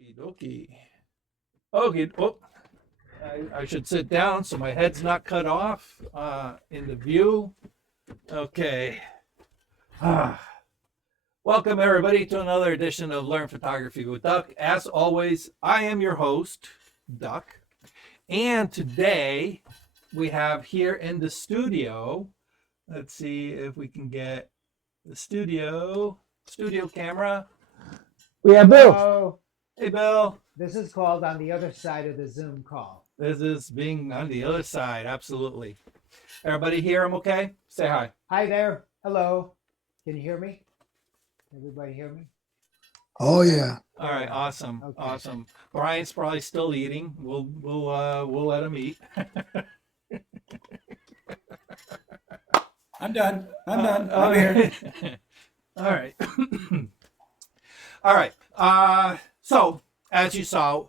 Okie dokie. Okay. Oh, I should sit down so my head's not cut off in the view. Okay. Welcome, everybody, to another edition of Learn Photography with Duck. As always, I am your host, Duck. And today we have here in the studio, let's see if we can get the studio camera. We have Bill. Hello. Hey, Bill. This is called on the other side of the Zoom call. This is being on the other side, absolutely. Everybody hear him okay? Say hi. Hi there. Hello. Can you hear me? Everybody hear me? Oh yeah. All right, awesome, Okay. awesome. Brian's probably still eating. We'll let him eat. I'm done. I'm here. All right. All right. So as you saw,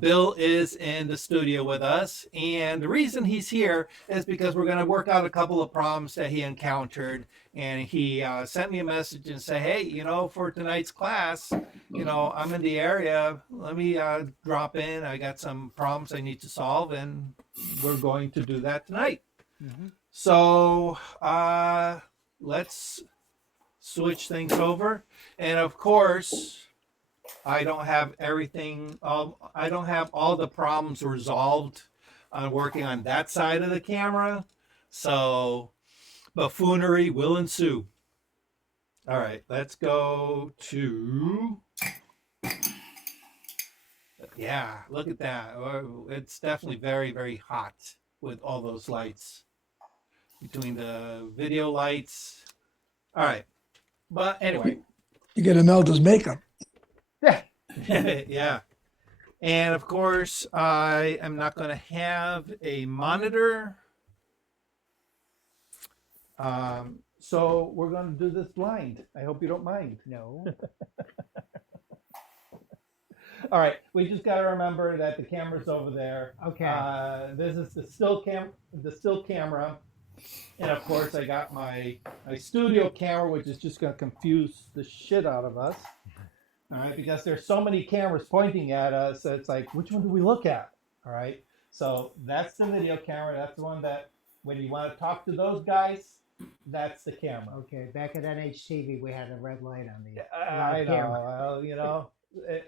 Bill is in the studio with us, and the reason he's here is because we're going to work out a couple of problems that he encountered, and he sent me a message and say, hey, for tonight's class, I'm in the area. Let me drop in. I got some problems I need to solve, and we're going to do that tonight. Mm-hmm. So let's switch things over. And of course, I don't have everything. I don't have all the problems resolved on working on that side of the camera. So buffoonery will ensue. All right, let's go to. Yeah, look at that. It's definitely very, very hot with all those lights between the video lights. All right. But anyway. You gotta melt his makeup. Yeah. And of course, I am not going to have a monitor. So we're going to do this blind. I hope you don't mind. No. All right. We just got to remember that the camera's over there. Okay. This is the still camera. And of course, I got my studio camera, which is just going to confuse the shit out of us. All right, because there's so many cameras pointing at us, it's like, which one do we look at? All right, so that's the video camera. That's the one that when you want to talk to those guys, that's the camera. Okay. Back at NHTV, we had a red light on the I know. camera. Well,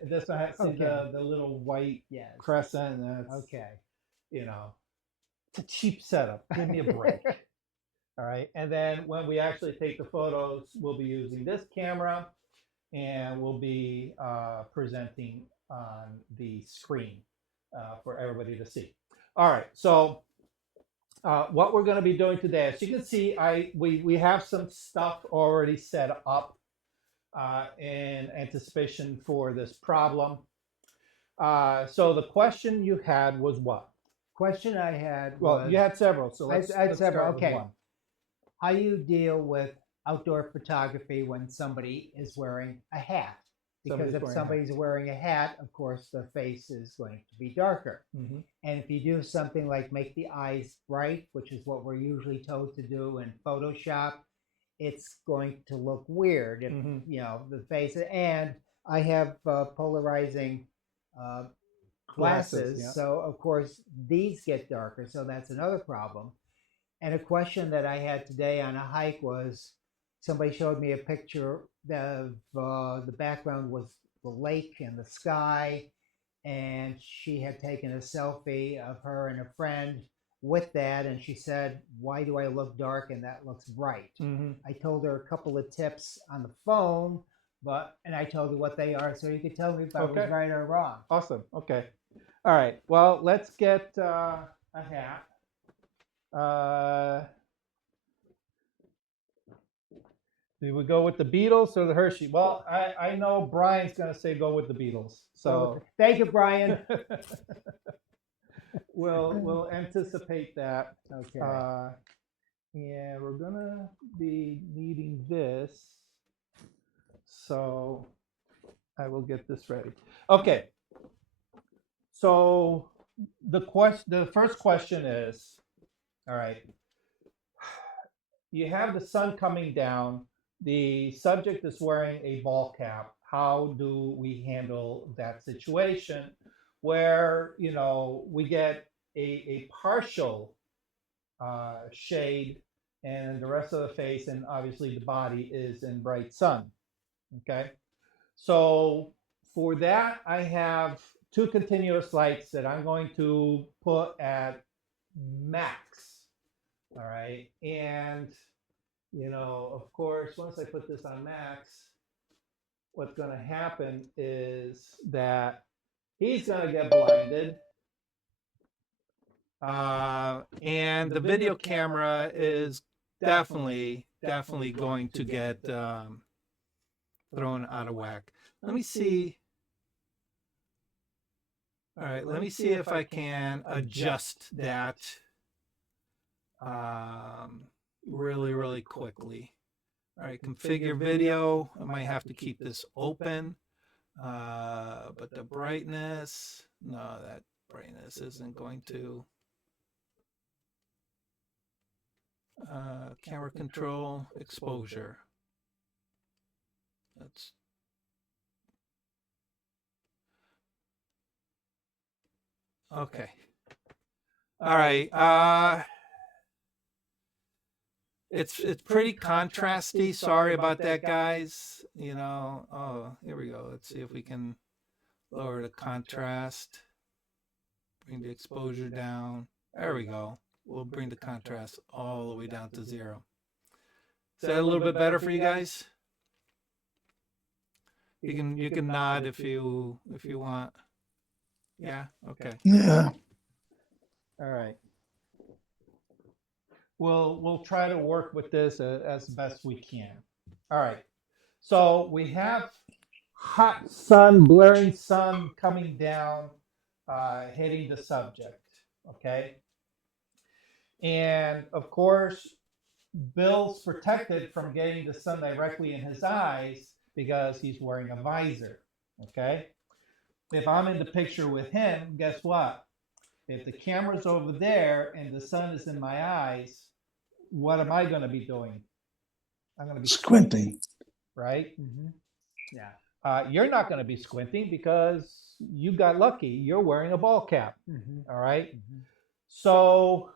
this one has Okay. the little white Yes. crescent. That's, Okay. it's a cheap setup. Give me a break. All right, and then when we actually take the photos, we'll be using this camera, and we'll be presenting on the screen for everybody to see. All right, so what we're going to be doing today, as you can see, we have some stuff already set up in anticipation for this problem. So the question you had was what? Question I had Well, was you had several, so I let's had several. start with Okay. one. how you deal with outdoor photography when somebody is wearing a hat. Because Somebody's if wearing a hat. somebody's wearing a hat, of course, the face is going to be darker. Mhm. And if you do something like make the eyes bright, which is what we're usually told to do in Photoshop, it's going to look weird if Mhm. the face. And I have polarizing glasses, yeah. so of course these get darker. So that's another problem. And a question that I had today on a hike was, somebody showed me a picture of the background was the lake and the sky, and she had taken a selfie of her and a friend with that, and she said, why do I look dark and that looks bright? Mhm. I told her a couple of tips on the phone, and I told her what they are, so you could tell me if I was Okay. right or wrong. Awesome. Okay. All right. Well, let's get a hat. Do we go with the Beatles or the Hershey? Well, I know Brian's going to say go with the Beatles. So Thank you, Brian. we'll anticipate that. Okay. And we're going to be needing this. So I will get this ready. Okay. So the first question is, all right, you have the sun coming down the subject is wearing a ball cap. How do we handle that situation where, we get a partial shade and the rest of the face and obviously the body is in bright sun. Okay. So for that, I have two continuous lights that I'm going to put at max. All right. And, of course, once I put this on max, what's going to happen is that he's going to get blinded. And the video camera is definitely going to get thrown out of whack. Let me see. All right, let me see if I can adjust that really quickly. All right, configure video. I might have to keep this open. But the brightness, no, that brightness isn't going to. Camera control, exposure. That's okay. All right. It's pretty contrasty. Sorry about that, guys. Oh, here we go. Let's see if we can lower the contrast. Bring the exposure down. There we go. We'll bring the contrast all the way down to 0. Is that a little bit better for you guys? You can nod if you want. Yeah. Okay. Yeah. All right. We'll try to work with this as best we can. All right. So we have hot sun, blaring sun coming down, hitting the subject. Okay. And of course, Bill's protected from getting the sun directly in his eyes because he's wearing a visor. Okay. If I'm in the picture with him, guess what? If the camera's over there and the sun is in my eyes, what am I going to be doing? I'm going to be Squinting. right? Mm-hmm. Yeah. You're not going to be squinting because you got lucky. You're wearing a ball cap. Mm-hmm. All right. Mm-hmm. So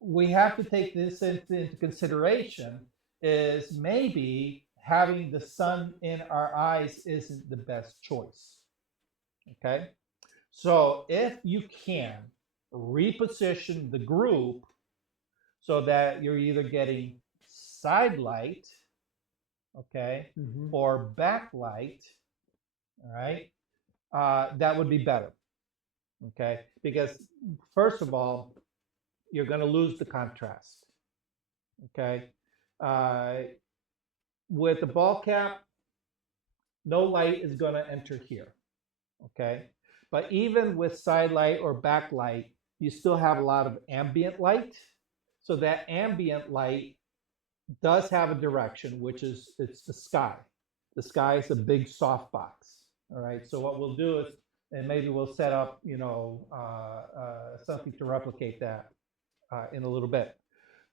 we have to take this into consideration is maybe having the sun in our eyes isn't the best choice. Okay. So if you can reposition the group so that you're either getting side light, okay, Mm-hmm. or backlight, all right, that would be better, okay, because first of all, you're going to lose the contrast, okay. With the ball cap, no light is going to enter here, okay, but even with side light or backlight, you still have a lot of ambient light, so that ambient light does have a direction, which is it's the sky. The sky is a big soft box. All right. So what we'll do is, and maybe we'll set up, something to replicate that in a little bit.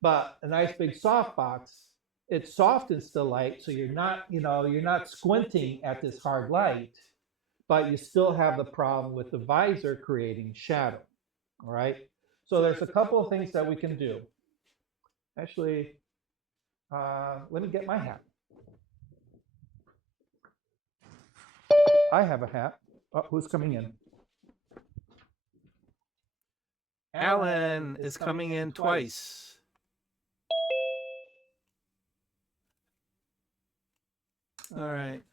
But a nice big soft box, it softens the light, so you're not squinting at this hard light, but you still have the problem with the visor creating shadow. All right. So there's a couple of things that we can do. Actually, let me get my hat. I have a hat. Oh, who's coming in? Alan is coming in twice. All right.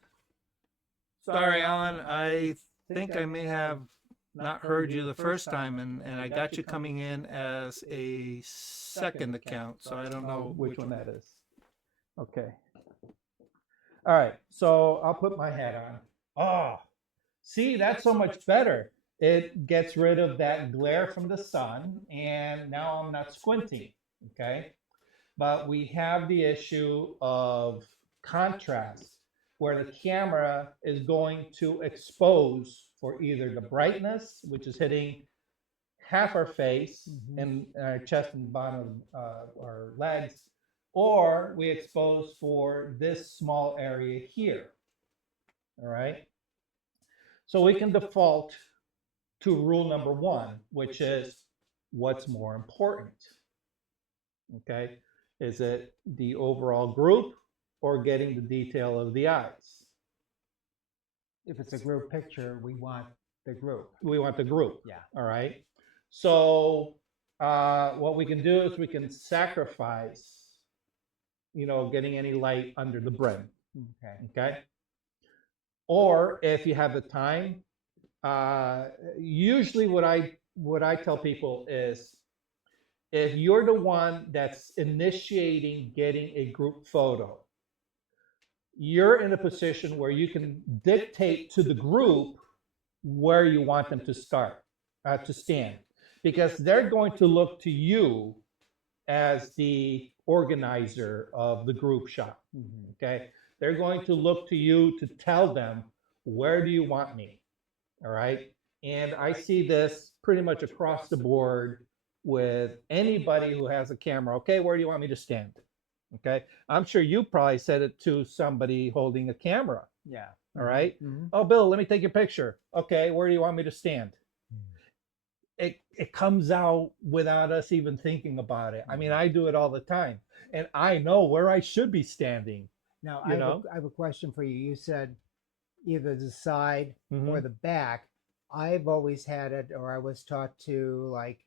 Sorry, Alan. I think I may have not heard you the first time, and I got you coming in as a second account, so I don't know which one that is. Okay. All right. So I'll put my hat on. Oh, see, that's so much better. It gets rid of that glare from the sun, and now I'm not squinting. Okay. But we have the issue of contrast, where the camera is going to expose for either the brightness, which is hitting half our face and our chest and bottom of our legs, or we expose for this small area here. All right. So we can default to rule number one, which is what's more important. Okay. Is it the overall group or getting the detail of the eyes? If it's a group picture, we want the group. We want the group. Yeah. All right. So what we can do is we can sacrifice, getting any light under the brim. Okay. Okay. Or if you have the time, usually what I tell people is, if you're the one that's initiating getting a group photo, you're in a position where you can dictate to the group where you want them to start, to stand, because they're going to look to you as the organizer of the group shot. Okay, they're going to look to you to tell them, where do you want me? All right, and I see this pretty much across the board with anybody who has a camera. Okay, where do you want me to stand? Okay, I'm sure you probably said it to somebody holding a camera. Yeah. All right. Mm-hmm. Oh, Bill, let me take your picture. Okay, where do you want me to stand? It comes out without us even thinking about it. I mean, I do it all the time, and I know where I should be standing. Now, You I know? have a question for you. You said either the side Mhm. or the back. I've always had it, or I was taught to, like,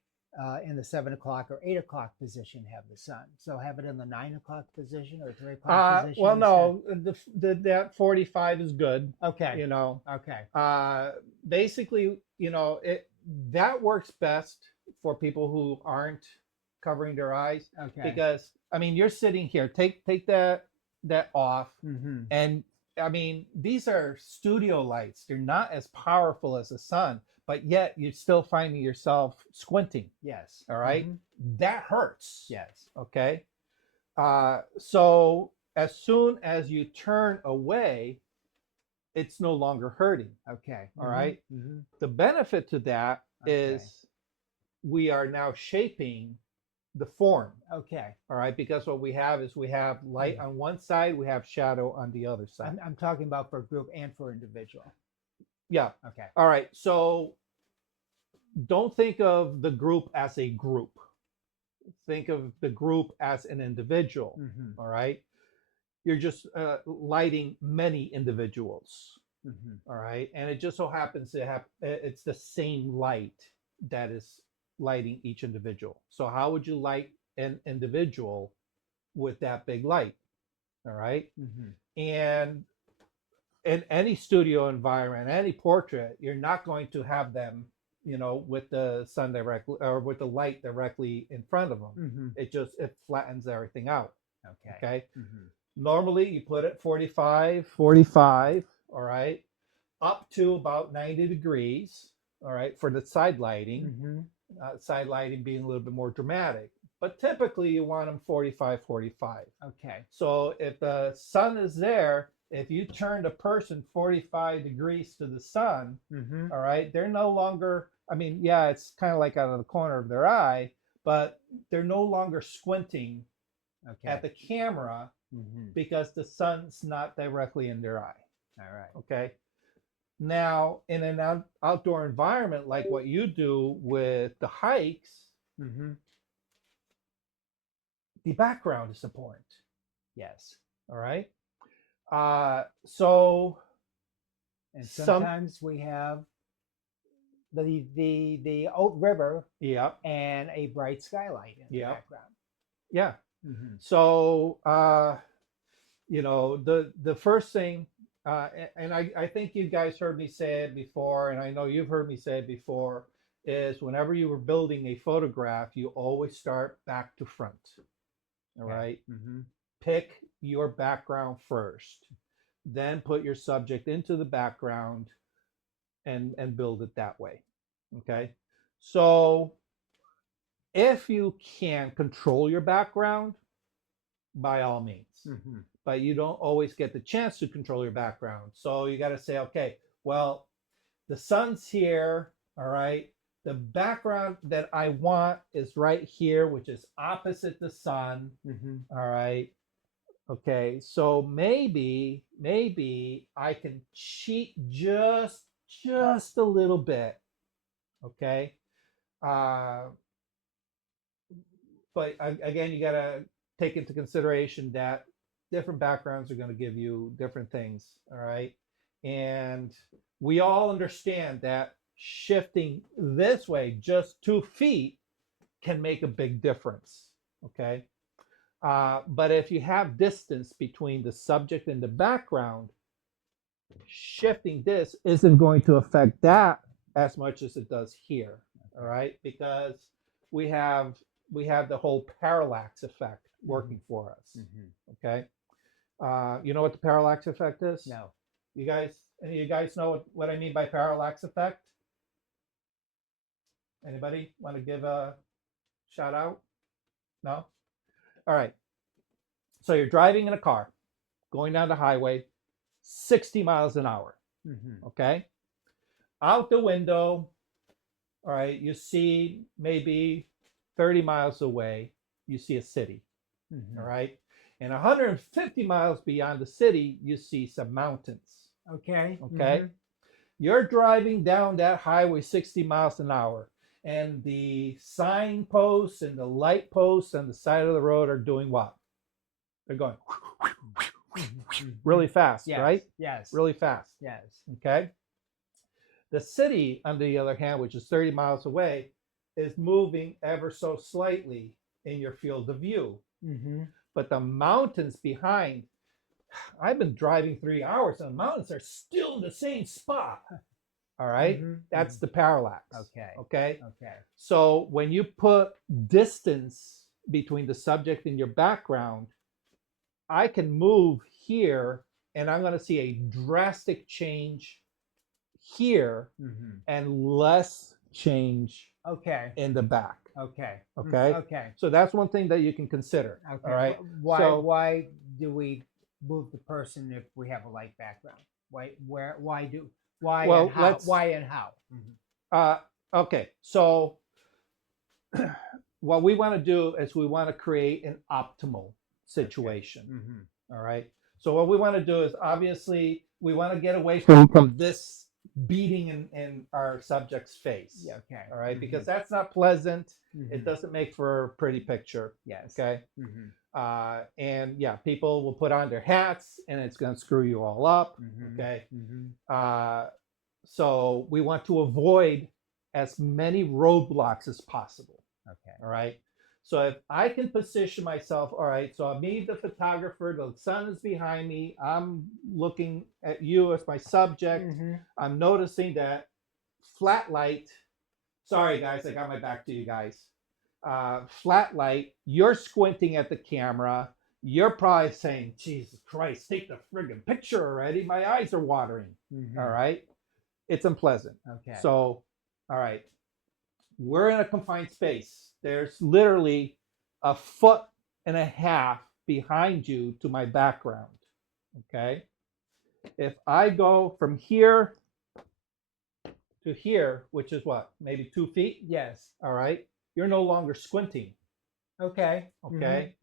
in the 7 o'clock or 8 o'clock position, have the sun. So have it in the 9 o'clock position or 3 o'clock position. Well, instead? no, that 45 is good. Okay. Okay. Okay. Basically, that works best for people who aren't covering their eyes, Okay. because I mean, you're sitting here. Take that off, Mm-hmm. and I mean, these are studio lights. They're not as powerful as the sun, but yet you're still finding yourself squinting. Yes. All right? Mhm. That hurts. Yes. Okay. So as soon as you turn away, it's no longer hurting. Okay. All right. Mm-hmm. The benefit to that Okay. is we are now shaping the form. Okay. All right. Because what we have is we have light on one side, we have shadow on the other side. I'm talking about for group and for individual. Yeah. Okay. All right. So don't think of the group as a group. Think of the group as an individual. Mm-hmm. All right. You're just lighting many individuals. Mm-hmm. All right. And it just so happens to have, it's the same light that is lighting each individual. So how would you light an individual with that big light? All right. Mm-hmm. And in any studio environment, any portrait, you're not going to have them, with the sun directly or with the light directly in front of them. Mm-hmm. It flattens everything out. Okay. Okay. Mm-hmm. Normally you put it 45, all right, up to about 90 degrees, all right, for the side lighting. Mm-hmm. Side lighting being a little bit more dramatic, but typically you want them 45. Okay. So if the sun is there, if you turn the person 45 degrees to the sun, Mm-hmm. all right, they're no longer, I mean, yeah, it's kind of like out of the corner of their eye, but they're no longer squinting Okay. at the camera Mm-hmm. because the sun's not directly in their eye. All right. Okay. Now, in an outdoor environment like what you do with the hikes, Mm-hmm. the background is important. Yes. All right. So And Some- sometimes we have the Oat River yeah, and a bright skylight in the Yeah. background. yeah. Mm-hmm. So the first thing, and I think you guys heard me say it before, and I know you've heard me say it before, is whenever you were building a photograph, you always start back to front. All Okay. right. Mm-hmm. Pick your background first, then put your subject into the background and build it that way. Okay. So if you can control your background, by all means, Mm-hmm. but you don't always get the chance to control your background. So you got to say, okay, well, the sun's here. All right. The background that I want is right here, which is opposite the sun. All right. Okay. So maybe I can cheat just a little bit. Okay. Uh, but again, you got to take into consideration that different backgrounds are going to give you different things. All right. And we all understand that shifting this way just 2 feet can make a big difference. Okay. But if you have distance between the subject and the background, shifting this isn't going to affect that as much as it does here. All right. Because we have the whole parallax effect working for us. Okay. You know what the parallax effect is? No. You guys, any of you guys know what I mean by parallax effect? Anybody want to give a shout out? No? All right. So you're driving in a car, going down the highway, 60 miles an hour. Okay. Out the window, all right, you see maybe 30 miles away, you see a city. All right. And 150 miles beyond the city, you see some mountains. Okay. Okay. You're driving down that highway 60 miles an hour, and the signposts and the light posts on the side of the road are doing what? They're going really fast, Yes. right? Yes. Really fast. Yes. Okay. The city, on the other hand, which is 30 miles away, is moving ever so slightly in your field of view. But the mountains behind, I've been driving 3 hours and the mountains are still in the same spot. All right. That's the parallax. Okay. Okay. Okay. So when you put distance between the subject and your background, I can move here and I'm going to see a drastic change here and less change Okay. in the back. Okay. Okay. Okay. So that's one thing that you can consider. Okay. All right. Why do we move the person if we have a light background? Why Well, and how? Okay. So what we want to do is we want to create an optimal situation. All right. So what we want to do is obviously we want to get away from this beating in our subject's face. Yeah. Okay. All right. Because that's not pleasant. It doesn't make for a pretty picture. Yes. Okay. And yeah, people will put on their hats and it's going to screw you all up. Okay. So we want to avoid as many roadblocks as possible. Okay. All right. So if I can position myself, all right, so me, the photographer, the sun is behind me. I'm looking at you as my subject. I'm noticing that flat light. Sorry, guys, I got my back to you guys. Flat light, you're squinting at the camera. You're probably saying, Jesus Christ, take the friggin' picture already. My eyes are watering. All right. It's unpleasant. Okay. So, all right. We're in a confined space. There's literally 1.5 feet behind you to my background. Okay. If I go from here to here, which is what, maybe 2 feet? Yes. All right. You're no longer squinting. Okay. Okay.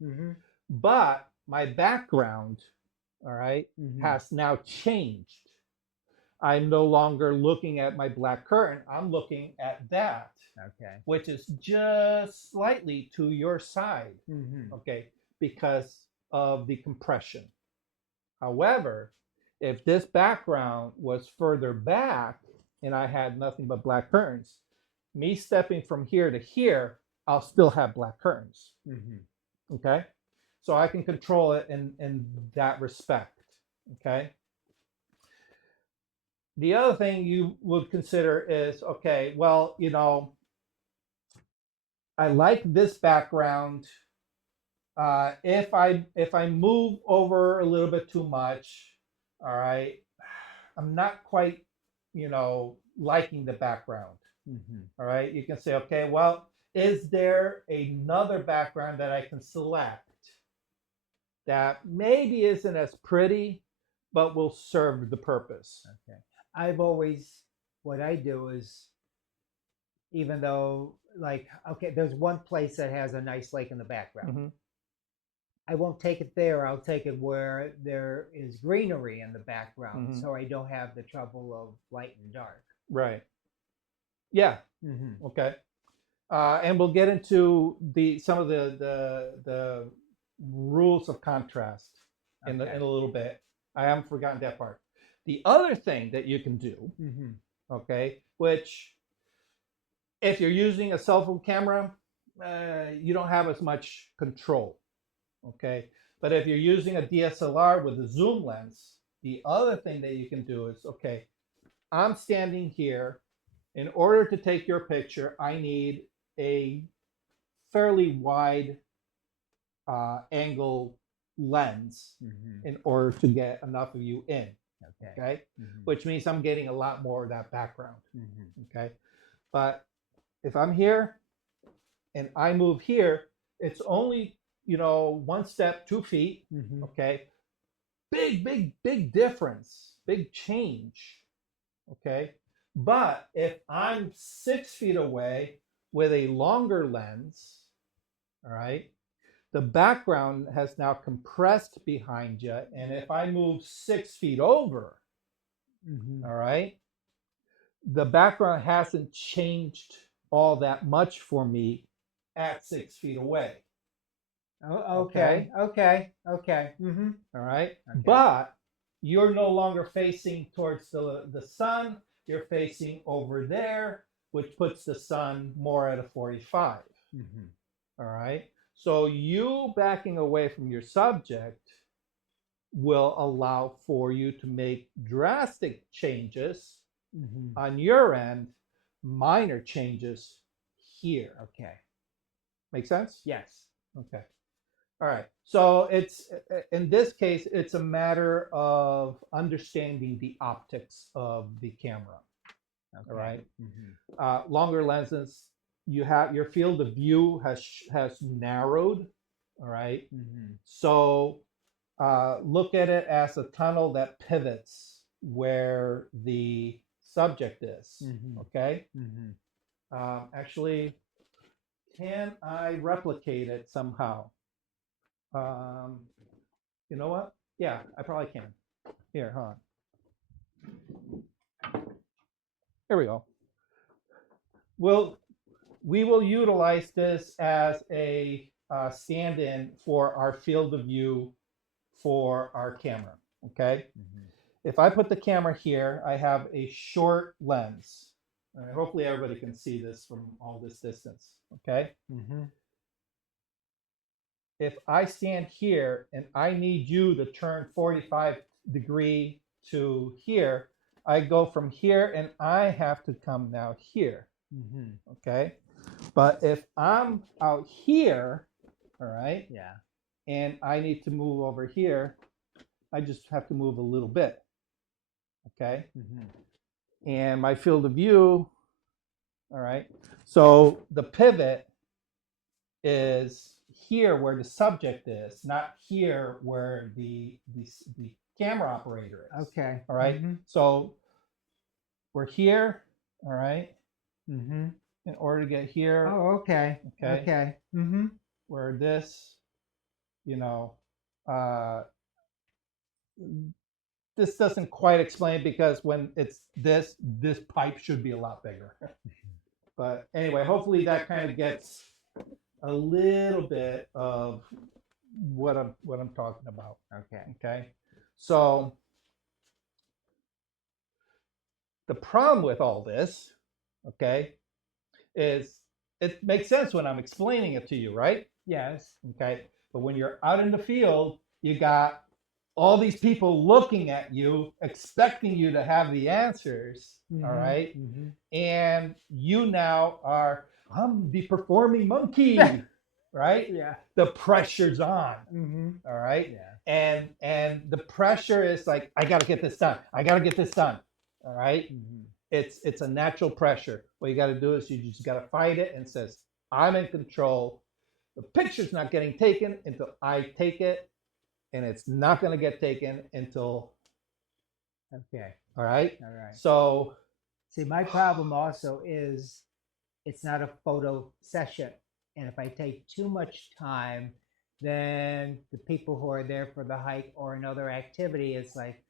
But my background, all right, has now changed. I'm no longer looking at my black curtain. I'm looking at that. Okay. Which is just slightly to your side. Okay. Because of the compression. However, if this background was further back and I had nothing but black curtains, me stepping from here to here, I'll still have black curtains. Okay. So I can control it in that respect. Okay. The other thing you would consider is, okay, well, you know, I like this background. If I move over a little bit too much, all right, I'm not quite, you know, liking the background. All right, you can say, okay, well, is there another background that I can select that maybe isn't as pretty, but will serve the purpose? Okay. What I do is even though, like, okay, there's one place that has a nice lake in the background. Mhm. I won't take it there. I'll take it where there is greenery in the background, Mhm. so I don't have the trouble of light and dark. Right. Yeah. Mm-hmm. Okay. And we'll get into some of the rules of contrast in Okay. a little bit. I haven't forgotten that part. The other thing that you can do, Mm-hmm. okay, which if you're using a cell phone camera, you don't have as much control, okay. But if you're using a DSLR with a zoom lens, the other thing that you can do is, okay, I'm standing here. In order to take your picture, I need a fairly wide angle lens Mm-hmm. in order to get enough of you in. Okay. Okay, Mm-hmm. which means I'm getting a lot more of that background. Mm-hmm. Okay, but if I'm here and I move here, it's only, one step, 2 feet. Mm-hmm. Okay, big difference, big change. Okay, but if I'm 6 feet away with a longer lens, all right, the background has now compressed behind you. And if I move 6 feet over, Mm-hmm. all right, the background hasn't changed all that much for me at 6 feet away. Oh, okay. Okay. Okay. Mm-hmm. All right. Okay. But you're no longer facing towards the sun. You're facing over there, which puts the sun more at a 45. Mm-hmm. All right. So you backing away from your subject will allow for you to make drastic changes Mm-hmm. on your end, minor changes here. Okay. Make sense? Yes. Okay. All right. So it's in this case, it's a matter of understanding the optics of the camera. Okay. All right. Mm-hmm. Longer lenses, you have your field of view has narrowed. All right. Mm-hmm. So look at it as a tunnel that pivots where the subject is. Mm-hmm. Okay. Mm-hmm. Actually, can I replicate it somehow? Um, you know what? Yeah, I probably can. Here, hold on. Here we go. We will utilize this as a stand-in for our field of view for our camera. Okay. Mm-hmm. If I put the camera here, I have a short lens. Hopefully everybody can see this from all this distance. Okay. Mm-hmm. If I stand here and I need you to turn 45-degree to here, I go from here and I have to come now here. Mm-hmm. Okay. But if I'm out here, all right, Yeah. and I need to move over here, I just have to move a little bit. Okay. Mm-hmm. And my field of view, all right. So the pivot is here where the subject is, not here where the camera operator is. Okay. All right. Mm-hmm. So we're here. All right. Mm-hmm. In order to get here. Oh, okay. Okay. Okay. Mm-hmm. Where this, uh, this doesn't quite explain because when it's this pipe should be a lot bigger. But anyway, hopefully that kind of gets a little bit of what I'm talking about. Okay. Okay. So the problem with all this, okay, is it makes sense when I'm explaining it to you, right? Yes. Okay. But when you're out in the field, you got all these people looking at you, expecting you to have the answers. Mm-hmm. All right. Mm-hmm. And you now are, I'm the performing monkey, right? Yeah. The pressure's on. Mm-hmm. All right. Yeah. And the pressure is like, I got to get this done. I got to get this done. All right. Mm-hmm. It's a natural pressure. What you got to do is you just got to fight it and says, I'm in control. The picture's not getting taken until I take it. And it's not going to get taken until. Okay. All right. All right. So. See, my problem also is it's not a photo session. And if I take too much time, then the people who are there for the hike or another activity, it's like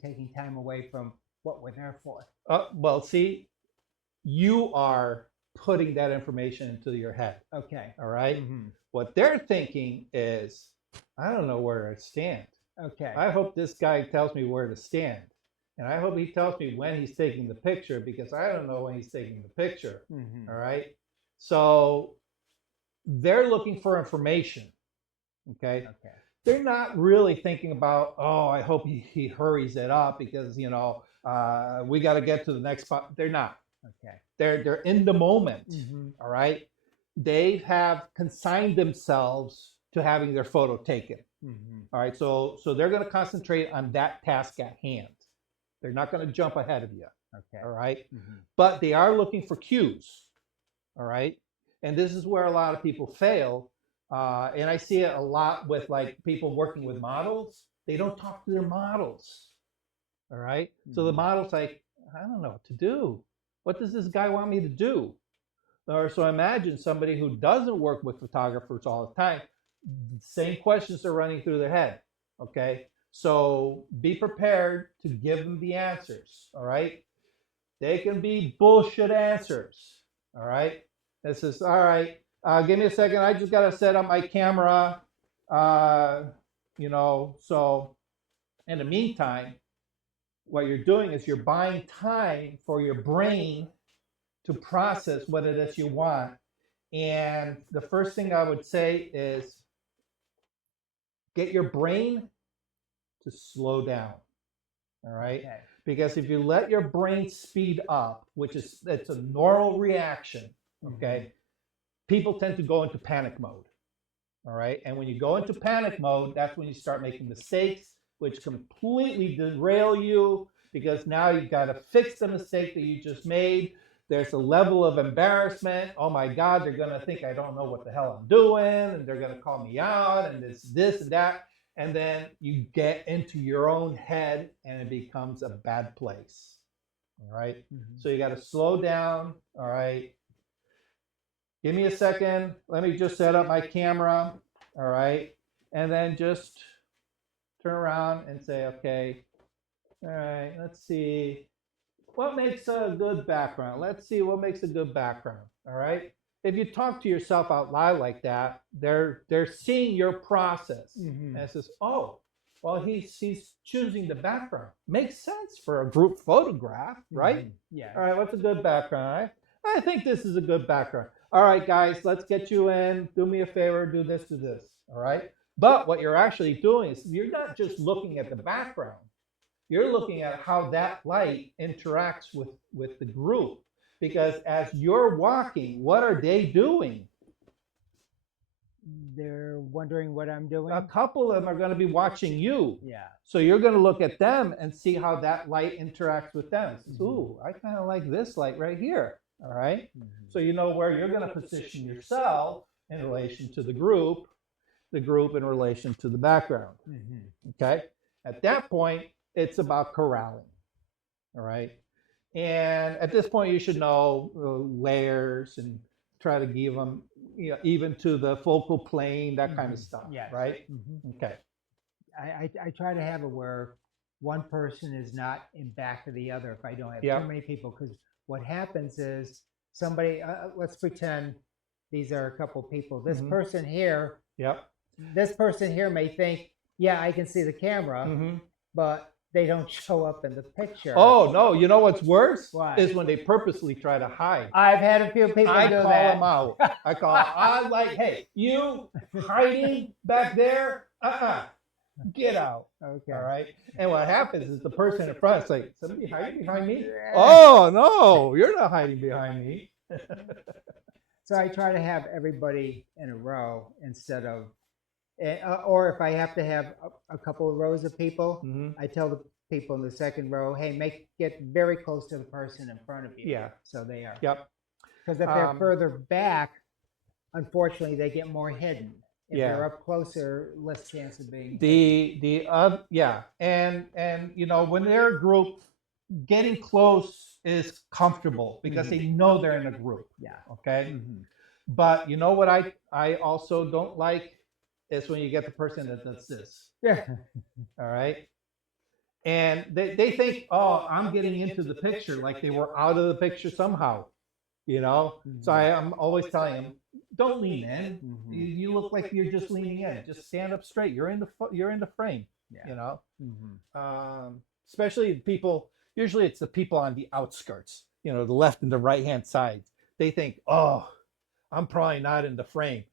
taking time away from what we're there for. Well, see, you are putting that information into your head. Okay. All right. Mhm. What they're thinking is, I don't know where to stand. Okay. I hope this guy tells me where to stand. And I hope he tells me when he's taking the picture, because I don't know when he's taking the picture. Mhm. All right. So they're looking for information. Okay. Okay. They're not really thinking about, oh, I hope he hurries it up because, we got to get to the next spot. They're not. Okay. They're in the moment. Mhm. All right. They have consigned themselves to having their photo taken. Mhm. All right. So they're going to concentrate on that task at hand. They're not going to jump ahead of you. Okay. All right. Mhm. But they are looking for cues. All right. And this is where a lot of people fail. And I see it a lot with like people working with models. They don't talk to their models. All right. So the model's like, I don't know what to do. What does this guy want me to do? Or so imagine somebody who doesn't work with photographers all the time. Same questions are running through their head. Okay. So be prepared to give them the answers. All right. They can be bullshit answers. All right. This is all right. Give me a second. I just got to set up my camera. So in the meantime, what you're doing is you're buying time for your brain to process what it is you want. And the first thing I would say is get your brain to slow down. All right. Okay. Because if you let your brain speed up, it's a normal reaction, okay, people tend to go into panic mode. All right. And when you go into panic mode, that's when you start making mistakes, which completely derail you because now you've got to fix the mistake that you just made. There's a level of embarrassment. Oh my God, they're going to think I don't know what the hell I'm doing, and they're going to call me out, and this and that. And then you get into your own head and it becomes a bad place. All right. So you got to slow down. All right. Give me a second. Let me just set up my camera. All right. And then just turn around and say, okay, all right, let's see. What makes a good background? Let's see what makes a good background. All right. If you talk to yourself out loud like that, they're seeing your process. And it says, oh, well, he's choosing the background. Makes sense for a group photograph, right? Yeah. All right, what's a good background? I think this is a good background. All right, guys, let's get you in. Do me a favor, do this, do this. All right. But what you're actually doing is you're not just looking at the background. You're looking at how that light interacts with the group. Because as you're walking, what are they doing? They're wondering what I'm doing. A couple of them are going to be watching you. Yeah. So you're going to look at them and see how that light interacts with them. Ooh, I kind of like this light right here. All right. So you know where you're going to position yourself in relation to the group in relation to the background. Okay. At that point, it's about corralling. All right. And at this point, you should know layers and try to give them, even to the focal plane, that kind of stuff. Yes. Right. Okay. I try to have it where one person is not in back of the other if I don't have Yeah. too many people. Because what happens is somebody, let's pretend these are a couple people. This person here, Yep. this person here may think, yeah, I can see the camera, but they don't show up in the picture. Oh, no. You know what's worse? What? Is when they purposely try to hide. I've had a few people I do call that. them out. I like, hey, you hiding back there? Get out. Okay. All right. And what happens is the person in front is like, somebody hiding behind me? Yeah. Oh, no, you're not hiding behind me. So I try to have everybody in a row instead of, or if I have to have a couple of rows of people, I tell the people in the second row, hey, get very close to the person in front of you. Yeah. So they are. Yep. Because if they're further back, unfortunately, they get more hidden. If Yeah. they're up closer, less chance of being. Yeah. And when they're a group, getting close is comfortable because they know they're in a group. Yeah. Okay. Mhm. But you know what I also don't like is when you get the person that does this. Yeah. All right. And they think, oh, I'm getting into the picture like they were out of the picture somehow, you know? So I am always telling them, don't lean in. You look like you're just leaning in. Just stand up straight. You're in the frame, Yeah. you know? Mhm. Especially people, usually it's the people on the outskirts, you know, the left and the right hand sides. They think, oh, I'm probably not in the frame.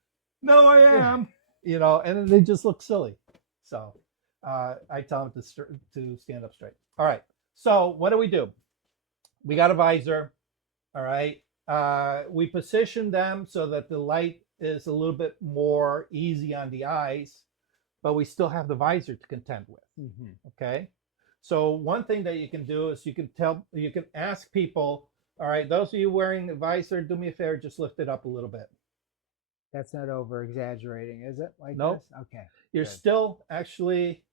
No, I am, you know, and then they just look silly. So I tell them to stand up straight. All right. So what do? We got a visor. All right. We position them so that the light is a little bit more easy on the eyes, but we still have the visor to contend with. Mhm. Okay. So one thing that you can do is you can ask people, all right, those of you wearing the visor, do me a favor, just lift it up a little bit. That's not over exaggerating, is it? Like Nope. this? Okay. You're Good. still actually,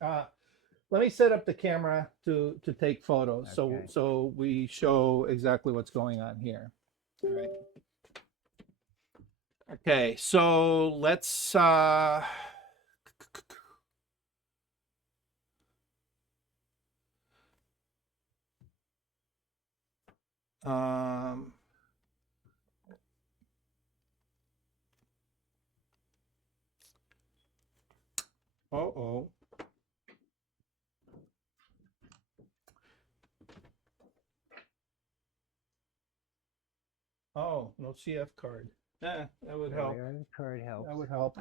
let me set up the camera to take photos. Okay. So we show exactly what's going on here. All right. Okay, so let's um uh-oh. Oh, no CF card. That would There we help. are. The card helps. That would help.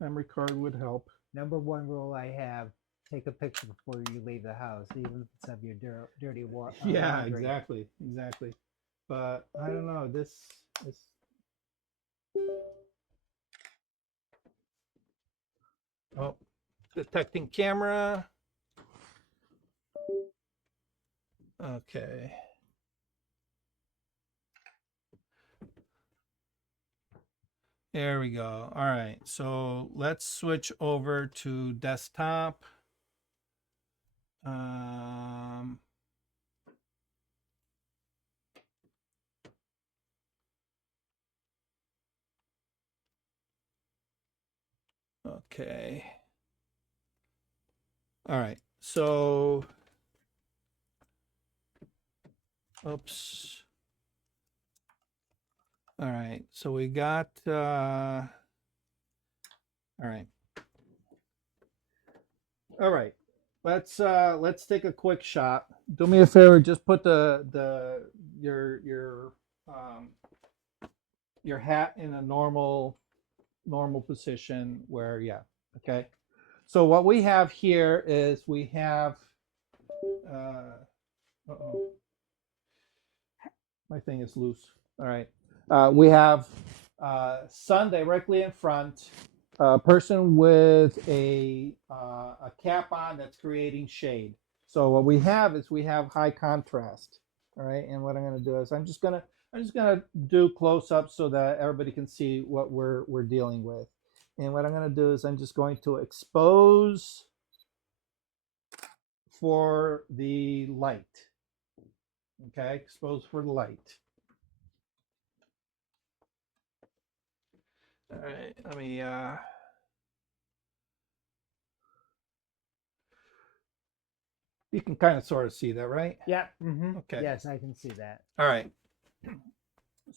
Memory card would help. Number one rule I have: take a picture before you leave the house, even if it's of your dirty Yeah, laundry. exactly. But I don't know. This is oh, detecting camera. Okay. There we go. All right. So let's switch over to desktop. Um, okay. All right. So, oops. All right. So we got, all right. All right. Let's take a quick shot. Do me a favor, just put um your hat in a normal position where, yeah, okay. So what we have here is we have uh-oh, my thing is loose. All right. We have sun directly in front, a person with a cap on that's creating shade. So what we have is we have high contrast. All right. And what I'm going to do is I'm just gonna do close up so that everybody can see what we're dealing with. And what I'm going to do is I'm just going to expose for the light. Okay, expose for the light. All right, let me you can kind of sort of see that, right? Yeah. Mm-hmm. Okay. Yes, I can see that. All right.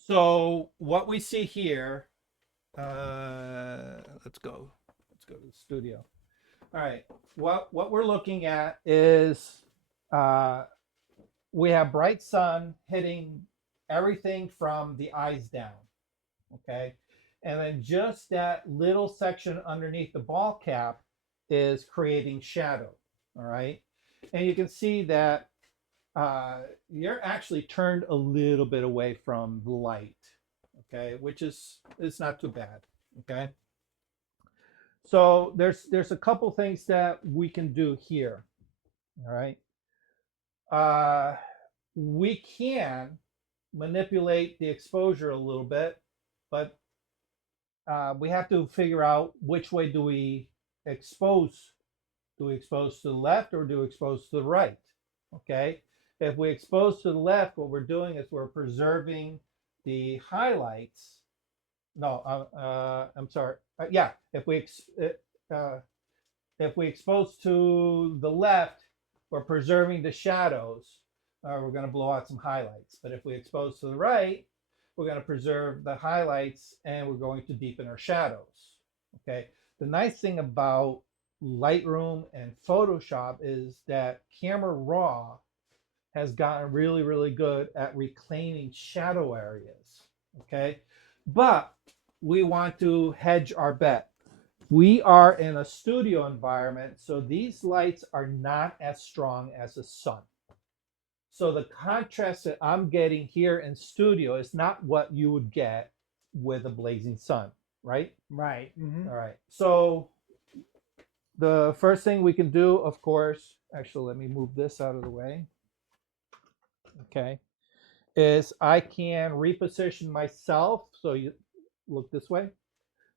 So what we see here, let's go to the studio. All right. What we're looking at is we have bright sun hitting everything from the eyes down. Okay. And then just that little section underneath the ball cap is creating shadow. All right. And you can see that you're actually turned a little bit away from the light. Okay. Which is not too bad. Okay. So there's a couple things that we can do here. All right. We can manipulate the exposure a little bit, but we have to figure out which way do we expose. Do we expose to the left or do we expose to the right? Okay. If we expose to the left, what we're doing is we're preserving the highlights. No, I'm sorry. Yeah, if we expose to the left, we're preserving the shadows. We're going to blow out some highlights. But if we expose to the right, we're going to preserve the highlights and we're going to deepen our shadows. Okay. The nice thing about Lightroom and Photoshop is that Camera Raw has gotten really, really good at reclaiming shadow areas. Okay. But we want to hedge our bet. We are in a studio environment, so these lights are not as strong as the sun. So the contrast that I'm getting here in studio is not what you would get with a blazing sun, right? Right. All right. So the first thing we can do, of course, actually, let me move this out of the way. Okay. Is I can reposition myself. So you look this way.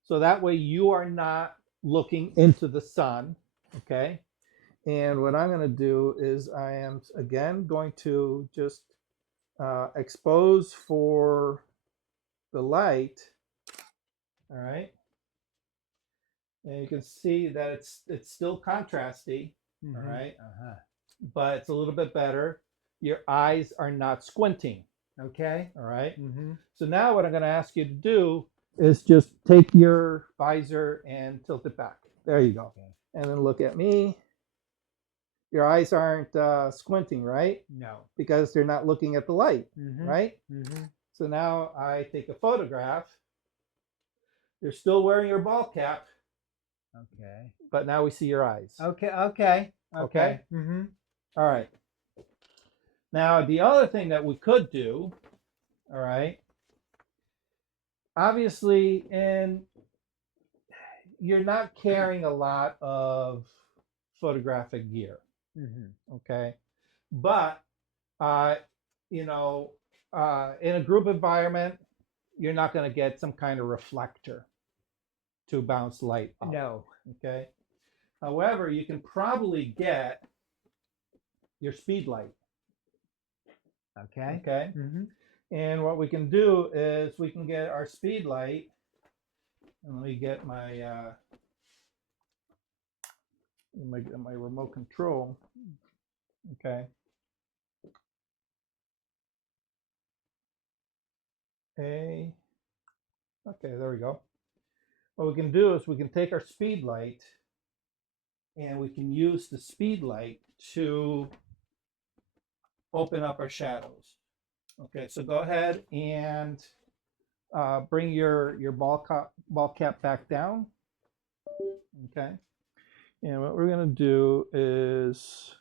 So that way you are not looking into the sun. Okay. And what I'm going to do is I am again going to just expose for the light. All right. And you can see that it's still contrasty. All right. Uh-huh. But it's a little bit better. Your eyes are not squinting. Okay. All right. Mm-hmm. So now what I'm going to ask you to do is just take your visor and tilt it back. There you go. Okay. And then look at me. Your eyes aren't squinting, right? No. Because they're not looking at the light, Mm-hmm. right? Mm-hmm. So now I take a photograph. You're still wearing your ball cap, Okay. but now we see your eyes. Okay. Okay. Okay. Mm-hmm. All right. Now, the other thing that we could do, all right, obviously, you're not carrying a lot of photographic gear, Mm-hmm. okay? But, uh, you know, in a group environment, you're not going to get some kind of reflector to bounce light up. No. Okay. However, you can probably get your speed light. Okay. Okay. Mm-hmm. And what we can do is we can get our speed light. And let me get my my remote control. Okay. Okay, there we go. What we can do is we can take our speed light and we can use the speed light to open up our shadows. Okay, so go ahead and bring your ball cap back down. Okay, and what we're gonna do is,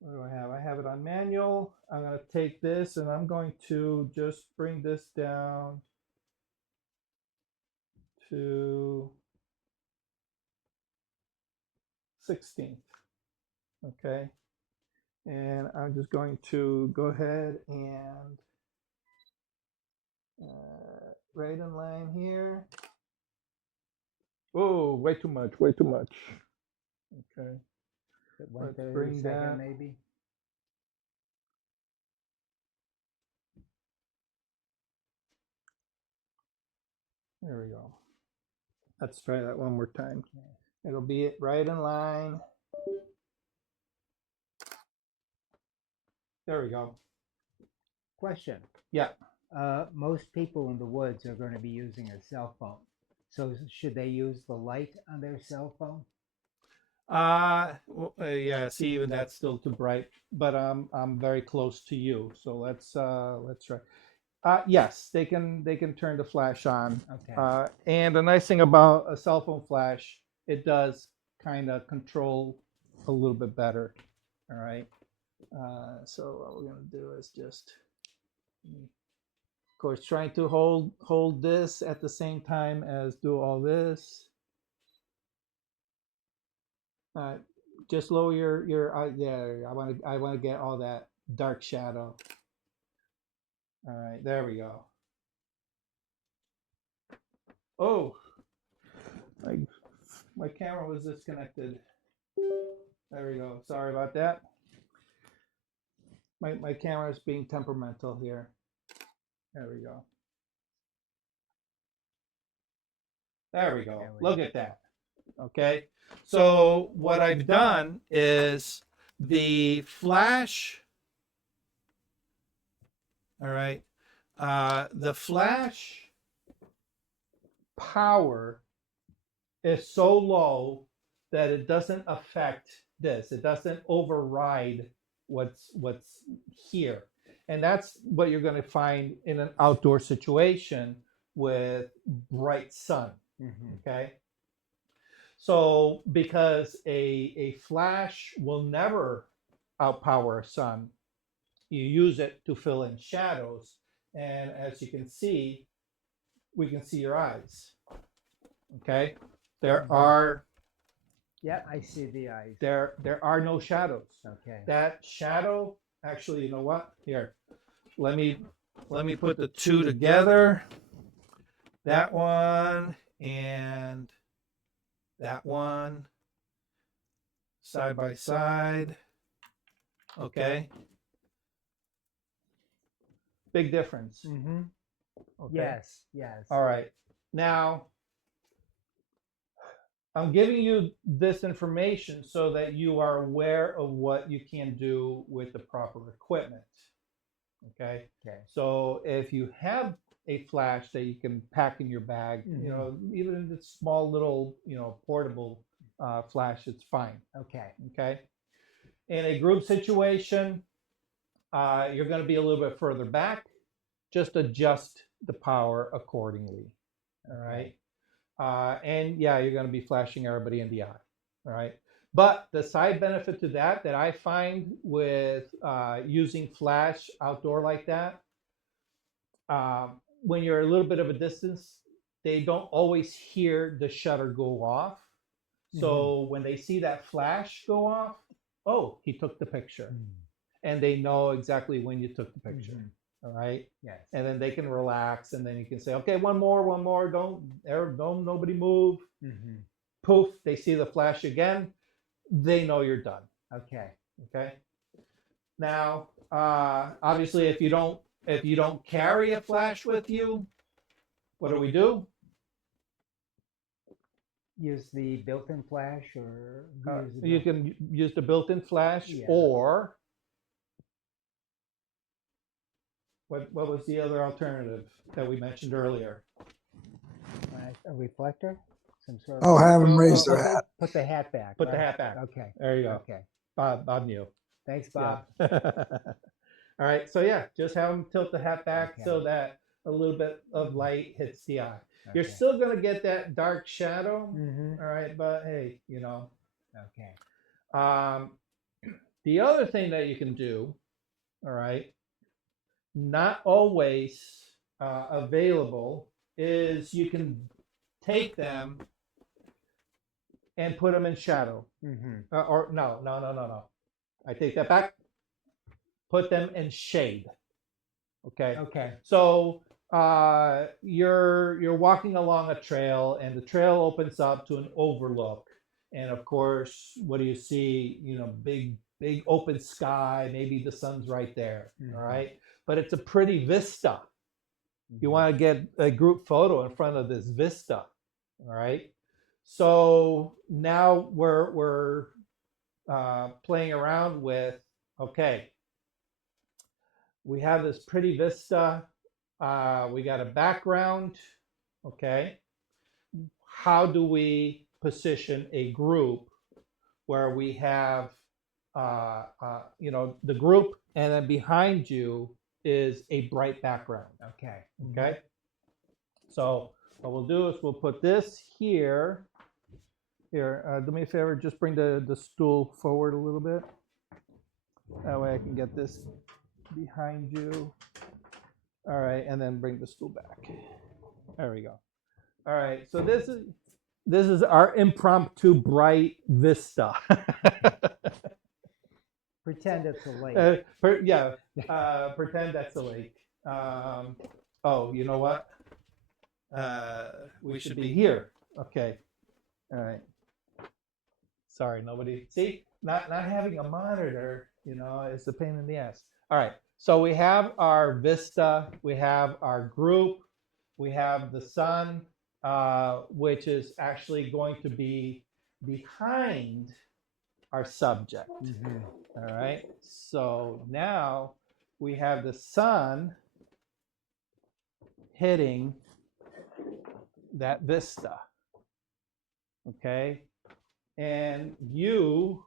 what do I have? I have it on manual. I'm gonna take this and I'm going to just bring this down to 16th. Okay, and I'm just going to go ahead and right in line here. Oh, way too much, way too much. Okay. Let's 1/3 bring second, that. maybe. There we go. Let's try that one more time. It'll be right in line. There we go. Question. Yeah. Most people in the woods are going to be using a cell phone. So should they use the light on their cell phone? Yeah. See, even that's still too bright, but I'm very close to you, so let's try. Yes, they can turn the flash on. Okay. And the nice thing about a cell phone flash, it does kind of control a little bit better. All right. So what we're gonna do is just, of course, trying to hold this at the same time as do all this. Just lower your there. I want to get all that dark shadow. All right, there we go. Oh, my camera was disconnected. There we go. Sorry about that. my camera is being temperamental here. There we go. There we go. There we Look go. at that. Okay. So what I've done is the flash. All right. The flash power is so low that it doesn't affect this. It doesn't override what's here. And that's what you're going to find in an outdoor situation with bright sun. Mhm. Okay. So because a flash will never outpower a sun, you use it to fill in shadows. And as you can see, we can see your eyes. Okay. There are Yeah, I see the eyes. there are no shadows. Okay. That shadow, actually, you know what? Here, let me put the two together. That one and that one side by side. Okay. Big difference. Mm-hmm. Okay. Yes, yes. All right. Now, I'm giving you this information so that you are aware of what you can do with the proper equipment. Okay. Okay. So if you have a flash that you can pack in your bag, Mhm. you know, even the small little, you know, portable flash, it's fine. Okay. Okay. In a group situation, you're going to be a little bit further back. Just adjust the power accordingly. All right. And yeah, you're going to be flashing everybody in the eye. All right. But the side benefit to that I find with using flash outdoor like that, when you're a little bit of a distance, they don't always hear the shutter go off. So when they see that flash go off, oh, he took the picture. And they know exactly when you took the picture. All right. Yes. And then they can relax, and then you can say, okay, one more. Don't nobody move. Poof, they see the flash again. They know you're done. Okay. Okay. Now, obviously, if you don't carry a flash with you, what do? Use the built-in flash or use the You can use the built-in flash, Yeah. or what was the other alternative that we mentioned earlier? a reflector? Some sort Oh, have them raise their hat. Put the hat back. Put the right? hat back. Okay. There you go. Okay. Bob knew. Thanks, Bob. Yeah. All right. So yeah, just have them tilt the hat back Okay. so that a little bit of light hits the eye. You're Okay. still going to get that dark shadow. Mhm. All right. But hey, you know, Okay. the other thing that you can do, all right, not always available, is you can take them and put them in shadow. Or no. I take that back. Put them in shade. Okay. Okay. So you're walking along a trail, and the trail opens up to an overlook, and of course, what do you see? You know, big open sky. Maybe the sun's right there. All right, but it's a pretty vista. You want to get a group photo in front of this vista. All right. So now we're playing around with, okay, we have this pretty vista. We got a background. Okay. How do we position a group where we have, the group, and then behind you is a bright background? Okay. Okay. So what we'll do is we'll put this here. Here, do me a favor, just bring the stool forward a little bit. That way I can get this behind you. All right, and then bring the stool back. There we go. All right, so this is our impromptu bright vista. Pretend it's a lake. Pretend that's a lake. Oh, you know what? We should be here. Okay. All right. Sorry, nobody. See, not having a monitor, you know, is a pain in the ass. All right. So we have our vista, we have our group, we have the sun, which is actually going to be behind our subject. All right. So now we have the sun hitting that vista. Okay. And you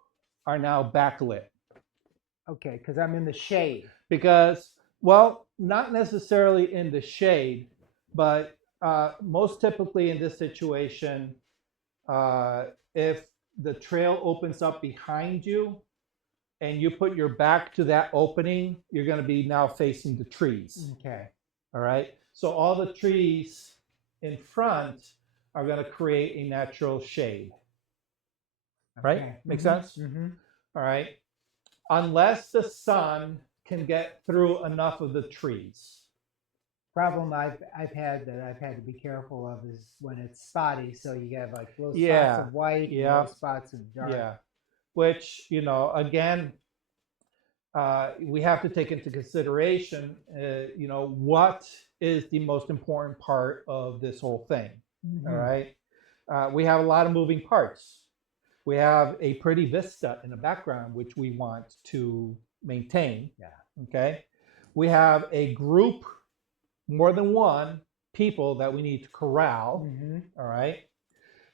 are now backlit. Okay, because I'm in the shade. Because, well, not necessarily in the shade, but most typically in this situation, if the trail opens up behind you and you put your back to that opening, you're going to be now facing the trees. Okay. All right. So all the trees in front are going to create a natural shade. Right? Okay. Make sense? All right. Unless the sun can get through enough of the trees. Problem I've had that I've had to be careful of is when it's spotty. So you have like little Yeah, spots of white, and yeah, little spots of dark. Yeah. Which, again, we have to take into consideration, what is the most important part of this whole thing. All right. We have a lot of moving parts. We have a pretty vista in the background, which we want to maintain. Yeah. Okay. We have a group, more than one people that we need to corral. All right.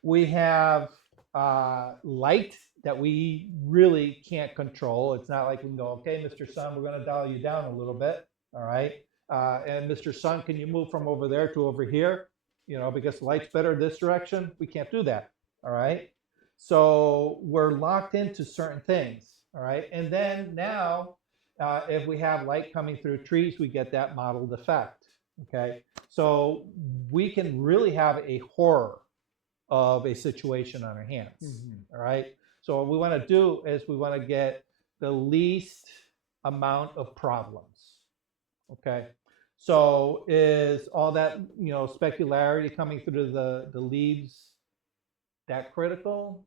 We have light that we really can't control. It's not like we can go, okay, Mr. Sun, we're going to dial you down a little bit. All right. And Mr. Sun, can you move from over there to over here? Because the light's better this direction. We can't do that. All right. So we're locked into certain things. All right. And then now, if we have light coming through trees, we get that mottled effect. Okay. So we can really have a horror of a situation on our hands. All right. So what we want to do is we want to get the least amount of problems. Okay. So is all that, specularity coming through the leaves that critical?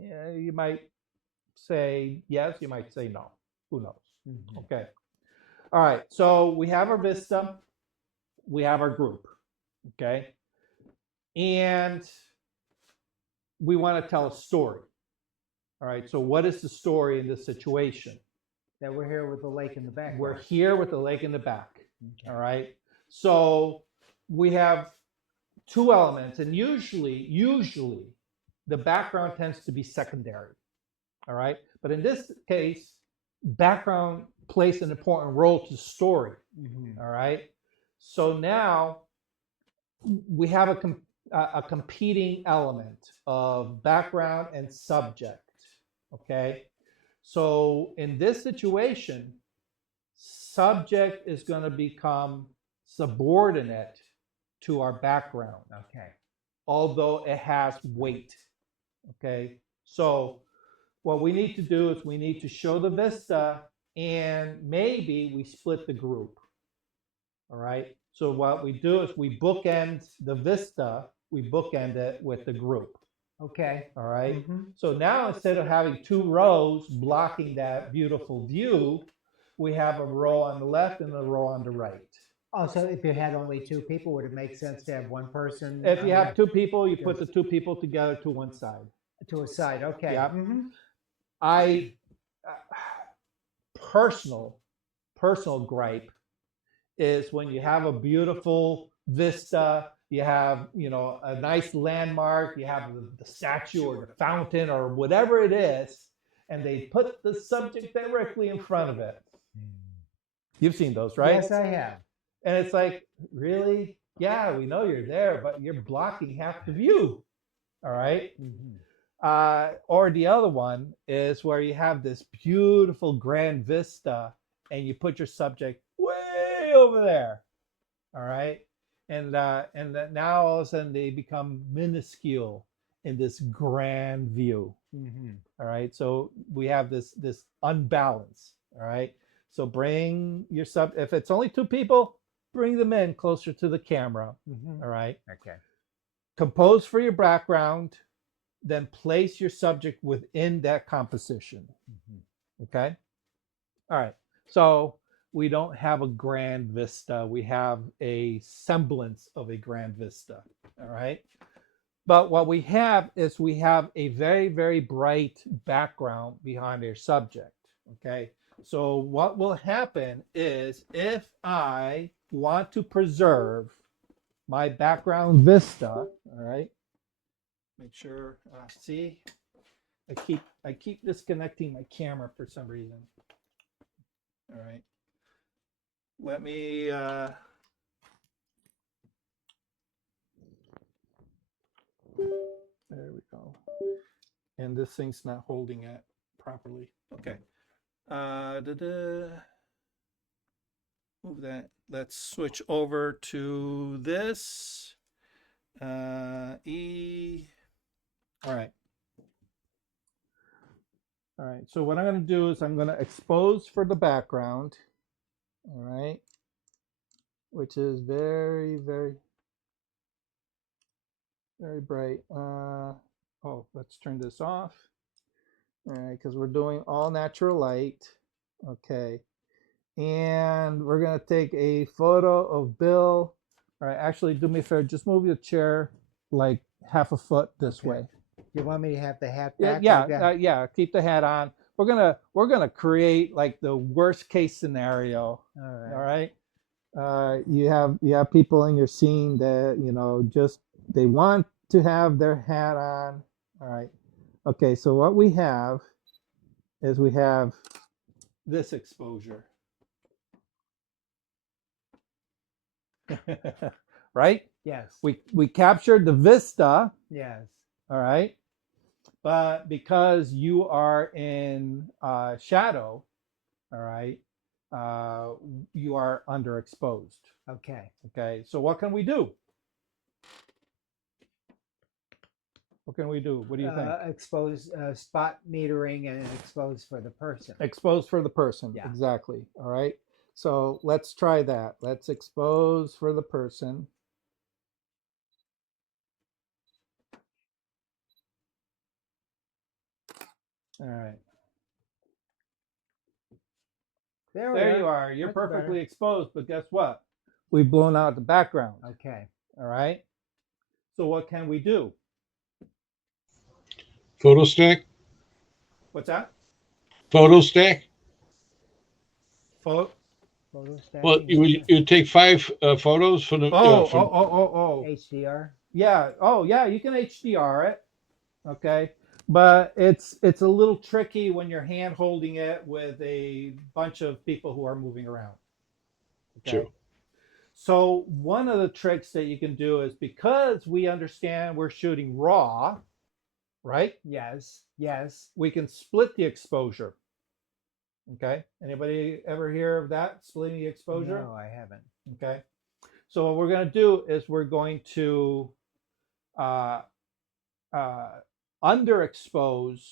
Yeah, you might say yes, you might say no. Who knows? Okay. All right. So we have our vista, we have our group. Okay. And we want to tell a story. All right. So what is the story in this situation? That we're here with the lake in the back. We're here with the lake in the back. Okay. All right. So we have two elements, and usually the background tends to be secondary. All right. But in this case, background plays an important role to the story. All right. So now we have a competing element of background and subject. Okay. So in this situation, subject is going to become subordinate to our background. Okay. Although it has weight. Okay. So what we need to do is we need to show the vista, and maybe we split the group. All right. So what we do is we bookend the vista, we bookend it with the group. Okay. All right. So now instead of having two rows blocking that beautiful view, we have a row on the left and a row on the right. Oh, so if you had only two people, would it make sense to have one person? If you have two people, you put the two people together to one side. To a side, okay. Yeah. I personal gripe is when you have a beautiful vista, you have a nice landmark, you have the statue or the fountain or whatever it is, and they put the subject directly in front of it. You've seen those, right? Yes, I have. And it's like, really? Yeah, we know you're there, but you're blocking half the view. All right. Or the other one is where you have this beautiful grand vista and you put your subject way over there. All right. And now all of a sudden they become minuscule in this grand view. All right. So we have this unbalance. All right. So bring your if it's only two people, bring them in closer to the camera. All right. Okay. Compose for your background, then place your subject within that composition. Okay. All right. So we don't have a grand vista. We have a semblance of a grand vista. All right. But what we have is we have a very, very bright background behind our subject. Okay. So what will happen is if I want to preserve my background vista, all right, make sure, see, I keep disconnecting my camera for some reason. All right. Let me, there we go. And this thing's not holding it properly. Okay. Move that. Let's switch over to this. E. All right. All right. So what I'm going to do is I'm going to expose for the background. All right. Which is very, very, very bright. Oh, let's turn this off. All right, because we're doing all natural light. Okay. And we're going to take a photo of Bill. All right, actually, do me a favor. Just move your chair like half a foot this way. You want me to have the hat Yeah, back? yeah, like that? yeah. Keep the hat on. We're gonna create like the worst case scenario. All All right. right. You have people in your scene that just they want to have their hat on. All right. Okay. So what we have is we have this exposure. Right? Yes. We captured the vista, Yes. all right? But because you are in shadow, all right, you are underexposed. Okay. Okay, so what can we do? What can we do? What do you think? Expose spot metering and expose for the person. Expose for the person. Yeah. Exactly. All right. So let's try that. Let's expose for the person. All right. There you are. You're That's perfectly better. exposed, but guess what? We've blown out the background. Okay. All right. So what can we do? Photo stack? What's that? Photo stack? Photo. Photo Well, stacking. you take five photos from the from HDR. Yeah. Oh, yeah. You can HDR it. Okay. But it's a little tricky when you're hand holding it with a bunch of people who are moving around. Okay. Sure. So one of the tricks that you can do is because we understand we're shooting raw, right? Yes. Yes. We can split the exposure. Okay. Anybody ever hear of that? Splitting the exposure? No, I haven't. Okay. So what we're going to do is we're going to uh, underexpose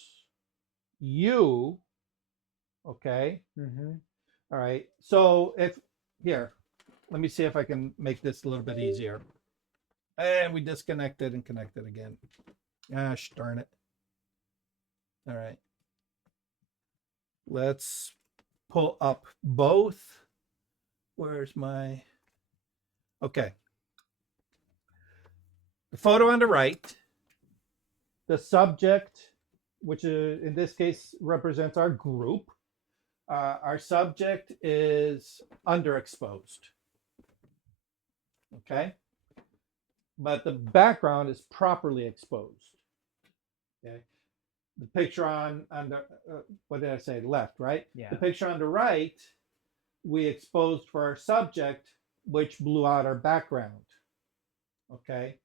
you. Okay. Mm-hmm. All right. So if here, let me see if I can make this a little bit easier. And we disconnected and connected again. Gosh darn it. All right. Let's pull up both. Where's my... Okay. The photo on the right, the subject, which in this case represents our group. Our subject is underexposed. Okay. But the background is properly exposed. Okay. The picture on the, what did I say? Left, right? Yeah. The picture on the right, we exposed for our subject, which blew out our background. Okay.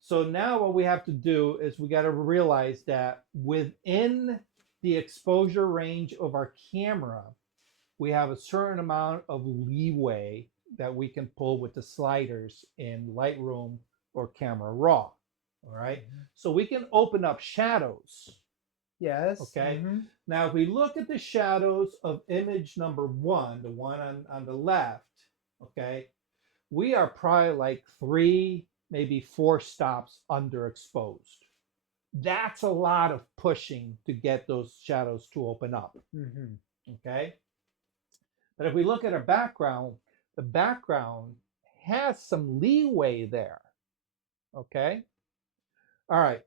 So now what we have to do is we got to realize that within the exposure range of our camera, we have a certain amount of leeway that we can pull with the sliders in Lightroom or Camera Raw. All right. Mm-hmm. So we can open up shadows. Yes. Okay. Mm-hmm. Now, if we look at the shadows of image number one, the one on the left, okay, we are probably like 3, maybe 4 stops underexposed. That's a lot of pushing to get those shadows to open up. Mm-hmm. Okay. But if we look at our background, the background has some leeway there. Okay. All right.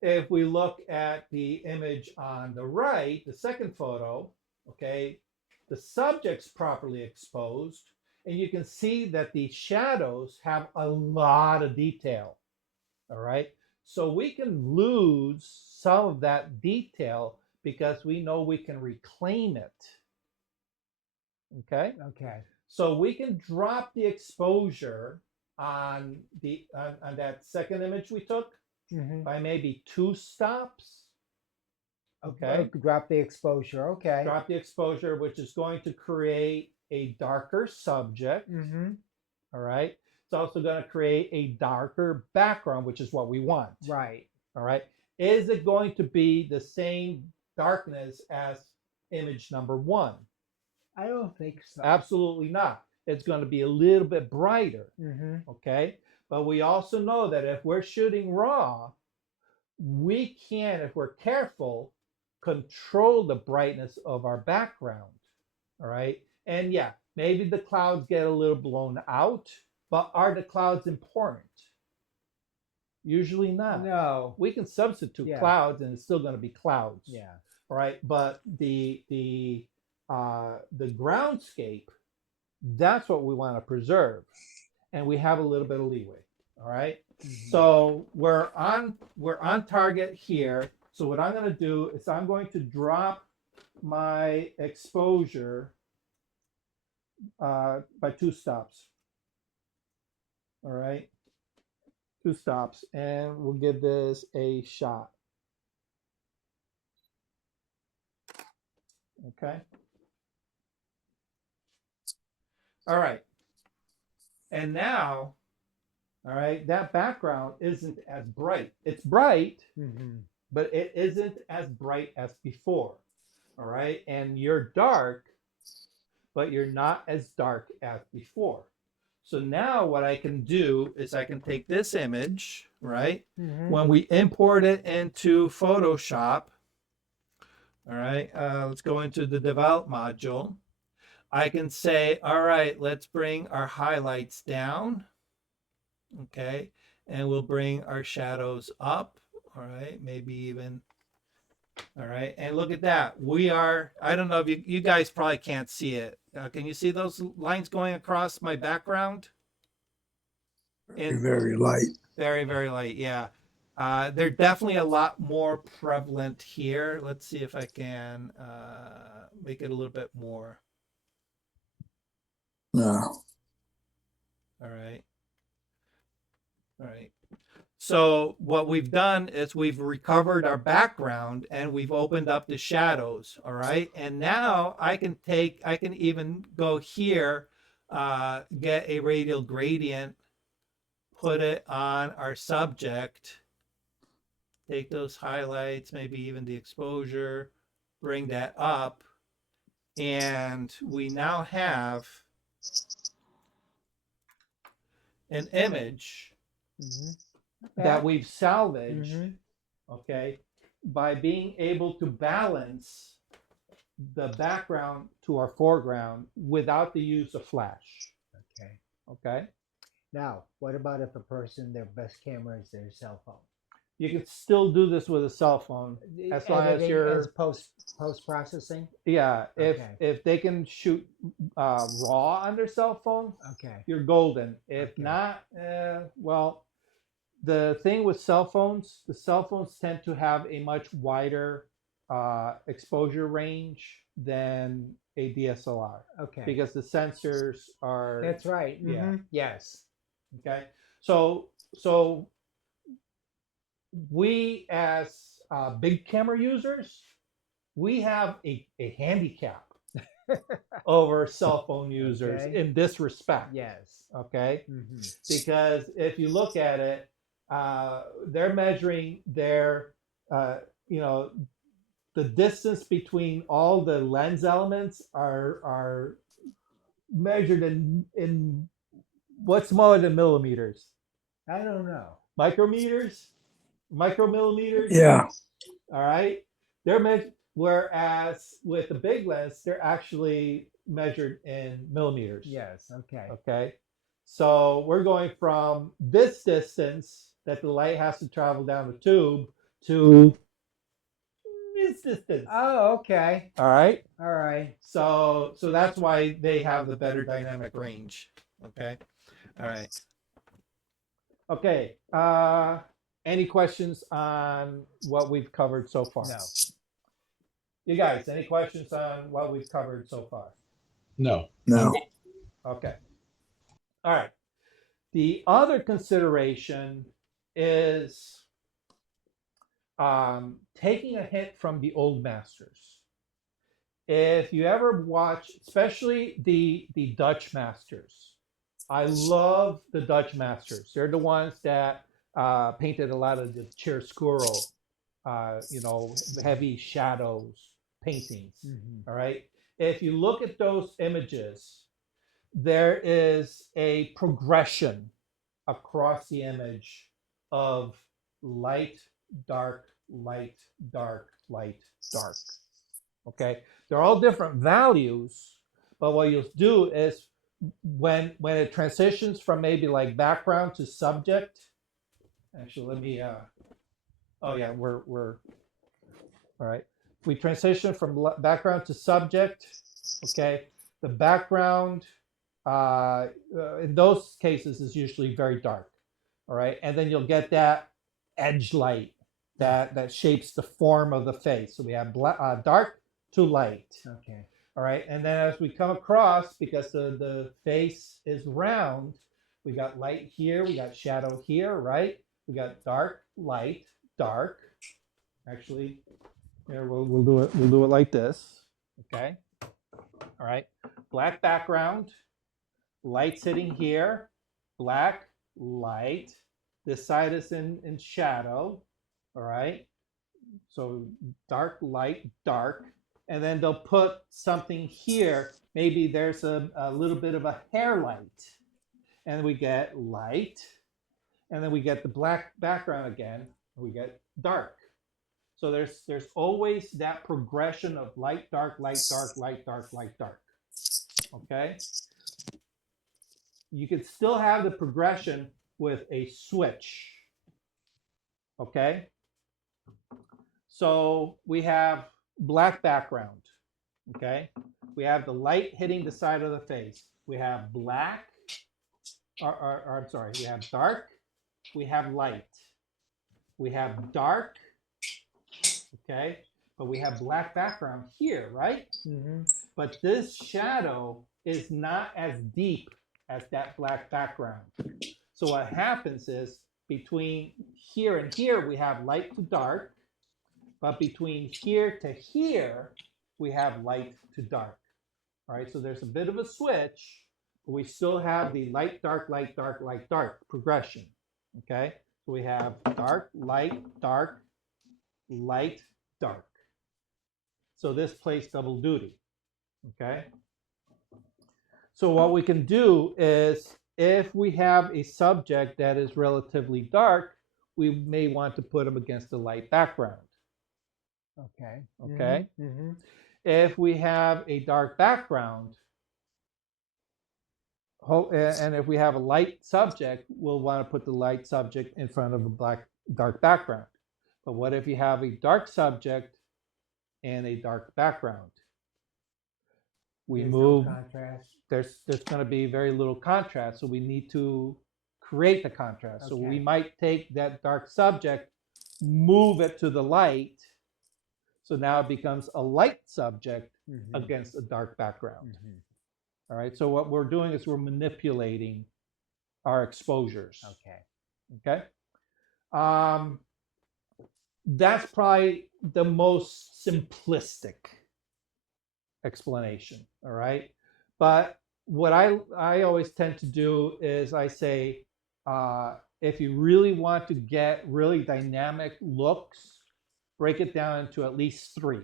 If we look at the image on the right, the second photo, okay, the subject's properly exposed, and you can see that the shadows have a lot of detail. All right. So we can lose some of that detail because we know we can reclaim it. Okay. Okay. So we can drop the exposure on on that second image we took Mm-hmm. by maybe 2 stops. Okay. Drop the exposure. Okay. Drop the exposure, which is going to create a darker subject. Mm-hmm. All right. It's also going to create a darker background, which is what we want. Right. All right. Is it going to be the same darkness as image number 1? I don't think so. Absolutely not. It's going to be a little bit brighter. Mm-hmm. Okay. But we also know that if we're shooting raw, we can, if we're careful, control the brightness of our background. All right. And yeah, maybe the clouds get a little blown out, but are the clouds important? Usually not. No. We can substitute clouds and it's still going to be clouds. Yeah. All right. But the groundscape, that's what we want to preserve. And we have a little bit of leeway. All right. Mm-hmm. So we're on target here. So what I'm going to do is I'm going to drop my exposure by 2 stops. All right. 2 stops, and we'll give this a shot. Okay. All right. And now, all right, that background isn't as bright. It's bright, Mm-hmm. but it isn't as bright as before. All right. And you're dark, but you're not as dark as before. So now what I can do is I can take this image, right? Mm-hmm. When we import it into Photoshop, all right, let's go into the develop module. I can say, all right, let's bring our highlights down. Okay. And we'll bring our shadows up. All right. Maybe even. All right. And look at that. We are, I don't know if you guys probably can't see it. Can you see those lines going across my background? Very light. Very, very light. Yeah. They're definitely a lot more prevalent here. Let's see if I can make it a little bit more. No. All right. All right. So what we've done is we've recovered our background and we've opened up the shadows. All right. And now I can even go here, get a radial gradient, put it on our subject, take those highlights, maybe even the exposure, bring that up. And we now have an image that we've salvaged, okay, by being able to balance the background to our foreground without the use of flash. Okay. Okay. Now, what about if a person, their best camera is their cell phone? You can still do this with a cell phone as long as you're post processing. Yeah, Okay. if they can shoot raw on their cell phone, Okay. you're golden. If Okay. not, well, the thing with cell phones, the cell phones tend to have a much wider exposure range than a DSLR Okay. because the sensors are. That's right. Yeah. Mm-hmm. Yes. Okay. So we as big camera users, we have a handicap over cell phone users Okay. in this respect. Yes. Okay. Mm-hmm. Because if you look at it, they're measuring their, the distance between all the lens elements are measured in what's smaller than millimeters? I don't know. Micrometers? Micromillimeters? Yeah. All right. They're measured, whereas with the big lens, they're actually measured in millimeters. Yes. Okay. Okay. So we're going from this distance that the light has to travel down the tube to this distance. Oh, okay. All right. All right. So that's why they have the better dynamic range. Okay. All right. Okay. Any questions on what we've covered so far? No. You guys, any questions on what we've covered so far? No. No. Okay. All right. The other consideration is taking a hint from the old masters. If you ever watch, especially the Dutch masters, I love the Dutch masters. They're the ones that painted a lot of the chiaroscuro, heavy shadows paintings. Mm-hmm. All right. If you look at those images, there is a progression across the image of light, dark, light, dark, light, dark. Okay, they're all different values, but what you'll do is when it transitions from maybe like background to subject. Actually, let me. Oh yeah, we're all right. If we transition from background to subject, okay, the background in those cases is usually very dark. All right, and then you'll get that edge light that shapes the form of the face. So we have dark to light. Okay. All right, and then as we come across, because the face is round, we got light here, we got shadow here, right? We got dark, light, dark. Actually, here we'll do it. We'll do it like this. Okay. All right. Black background, light sitting here, black, light. This side is in shadow. All right. So dark, light, dark. And then they'll put something here. Maybe there's a little bit of a hair light. And we get light. And then we get the black background again. And we get dark. So there's always that progression of light, dark, light, dark, light, dark, light, dark. Okay? You could still have the progression with a switch. Okay? So we have black background. Okay? We have the light hitting the side of the face. We have black, or I'm sorry, we have dark, we have light. We have dark, okay? But we have black background here, right? Mm-hmm. But this shadow is not as deep as that black background. So what happens is between here and here, we have light to dark, but between here to here, we have light to dark. All right, so there's a bit of a switch, but we still have the light, dark, light, dark, light, dark progression. Okay, so we have dark, light, dark, light, dark. So this plays double duty. Okay, so what we can do is if we have a subject that is relatively dark, we may want to put them against a light background. Okay. Okay. Mm-hmm. If we have a dark background, and if we have a light subject, we'll want to put the light subject in front of a dark background. But what if you have a dark subject and a dark background? We There's move. no contrast. There's going to be very little contrast, so we need to create the contrast. So we Okay. might take that dark subject, move it to the light, so now it becomes a light subject Mm-hmm. against a dark background. Mm-hmm. All right, so what we're doing is we're manipulating our exposures. Okay. Okay. That's probably the most simplistic explanation. All right, but what I always tend to do is I say, if you really want to get really dynamic looks, break it down into at least three.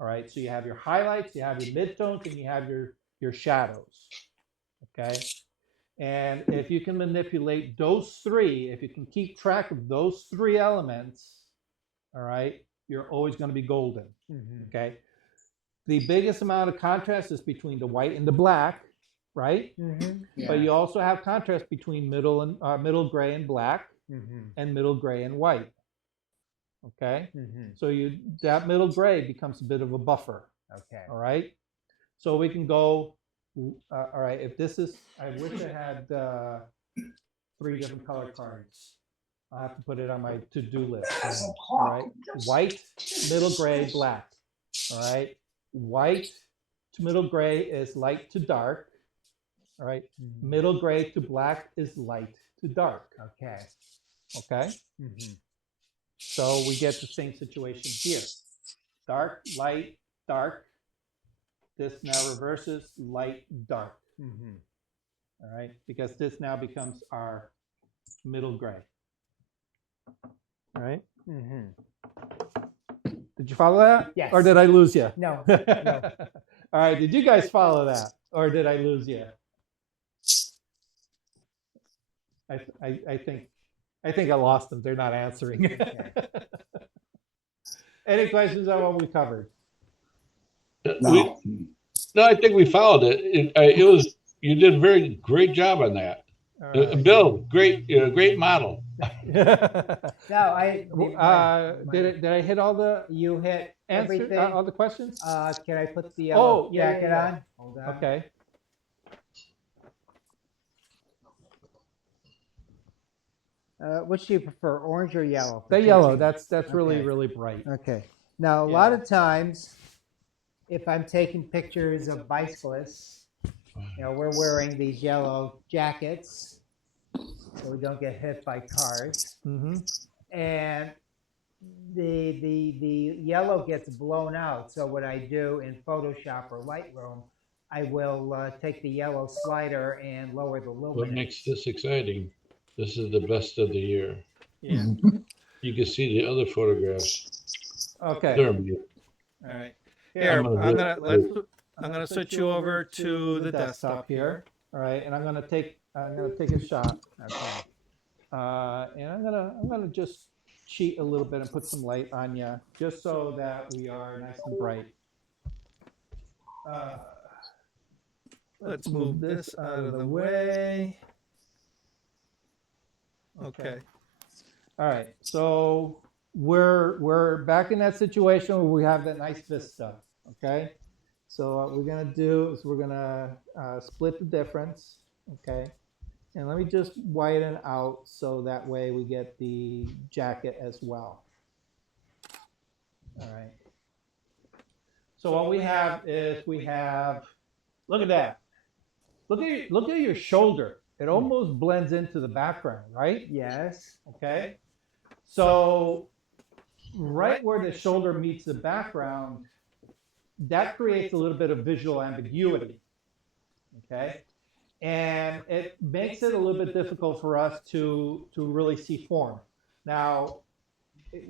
All right, so you have your highlights, you have your midtones, and you have your shadows. Okay, and if you can manipulate those three, if you can keep track of those three elements, all right, you're always going to be golden. Mm-hmm. Okay, the biggest amount of contrast is between the white and the black, right? Mm-hmm. But you also have contrast between middle gray and black Mm-hmm. and middle gray and white. Okay, Mm-hmm. so that middle gray becomes a bit of a buffer. Okay. All right, so we can go. All right, if this is, I wish I had 3 different color cards. I'll have to put it on my to-do list. All right, white, middle gray, black. All right, white to middle gray is light to dark. All right, middle gray to black is light to dark. Okay. Okay, Mm-hmm. so we get the same situation here. Dark, light, dark. This now reverses light, dark. Mm-hmm. All right, because this now becomes our middle gray. All right, Mm-hmm. did you follow that? Yes. Or did I lose you? No. All right, did you guys follow that? Or did I lose you? I think I lost them. They're not answering. Okay. Any questions on what we covered? No. No, I think we followed it. It was, you did a very great job on that. All right. Bill, great model. No, Did I hit all the you hit answer everything. all the questions? Can I put the yellow yeah, jacket yeah. on? Hold on. Okay. Which do you prefer, orange or yellow? for The yellow, teaching? that's really, Okay. really bright. Okay. Now, a lot of times, if I'm taking pictures of bicyclists, we're wearing these yellow jackets so we don't get hit by cars. Mm-hmm. And the yellow gets blown out. So what I do in Photoshop or Lightroom, I will take the yellow slider and lower the luminance. What makes this exciting? This is the best of the year. Yeah. You can see the other photographs. Okay. There, All right. Here, I'm gonna switch you over to the desktop here. All right, and I'm gonna take a shot. Okay. And I'm gonna just cheat a little bit and put some light on you, just so that we are nice and bright. Let's move this out of the way. Okay. All right. So we're back in that situation where we have that nice vista. Okay. So what we're gonna do is we're gonna split the difference. Okay. And let me just widen out so that way we get the jacket as well. All right. So what we have is look at that. Look at your shoulder. It almost blends into the background, right? Yes. Okay. So right where the shoulder meets the background, that creates a little bit of visual ambiguity. Okay. And it makes it a little bit difficult for us to really see form. Now,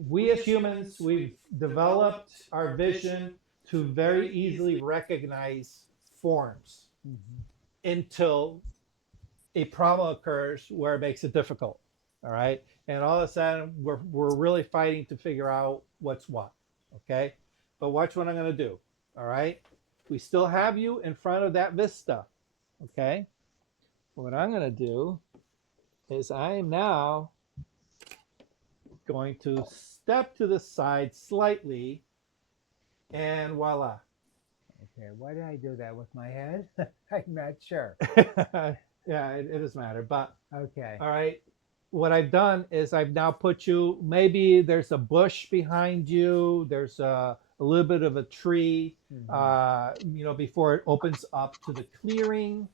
we as humans, we've developed our vision to very easily recognize forms until a problem occurs where it makes it difficult. All right. And all of a sudden, we're really fighting to figure out what's what. Okay. But watch what I'm going to do. All right. We still have you in front of that vista. Okay. What I'm going to do is I am now going to step to the side slightly, and voila. Okay, why did I do that with my head? I'm not sure. Yeah, it doesn't matter. But Okay. all right, what I've done is I've now put you, maybe there's a bush behind you, there's a little bit of a tree, before it opens up to the clearing.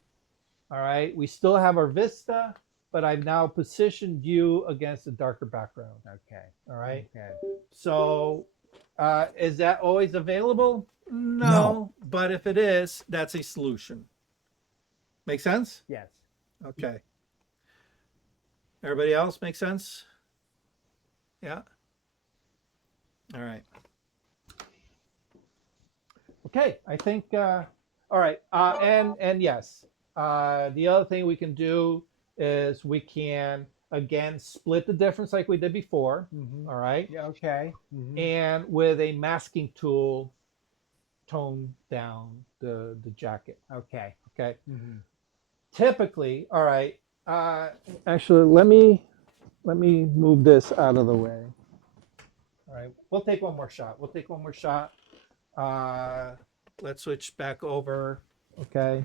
All right, we still have our vista, but I've now positioned you against a darker background. Okay. All right. Okay. So is that always available? No. But if it is, that's a solution. Make sense? Yes. Okay. Everybody else make sense? Yeah. All right. Okay, I think, all right. And yes, the other thing we can do is we can, again, split the difference like we did before. All right. Yeah. Okay. And with a masking tool, tone down the jacket. Okay. Okay. Mhm. Typically, all right. Actually, let me move this out of the way. All right, we'll take one more shot. We'll take one more shot. Let's switch back over. Okay.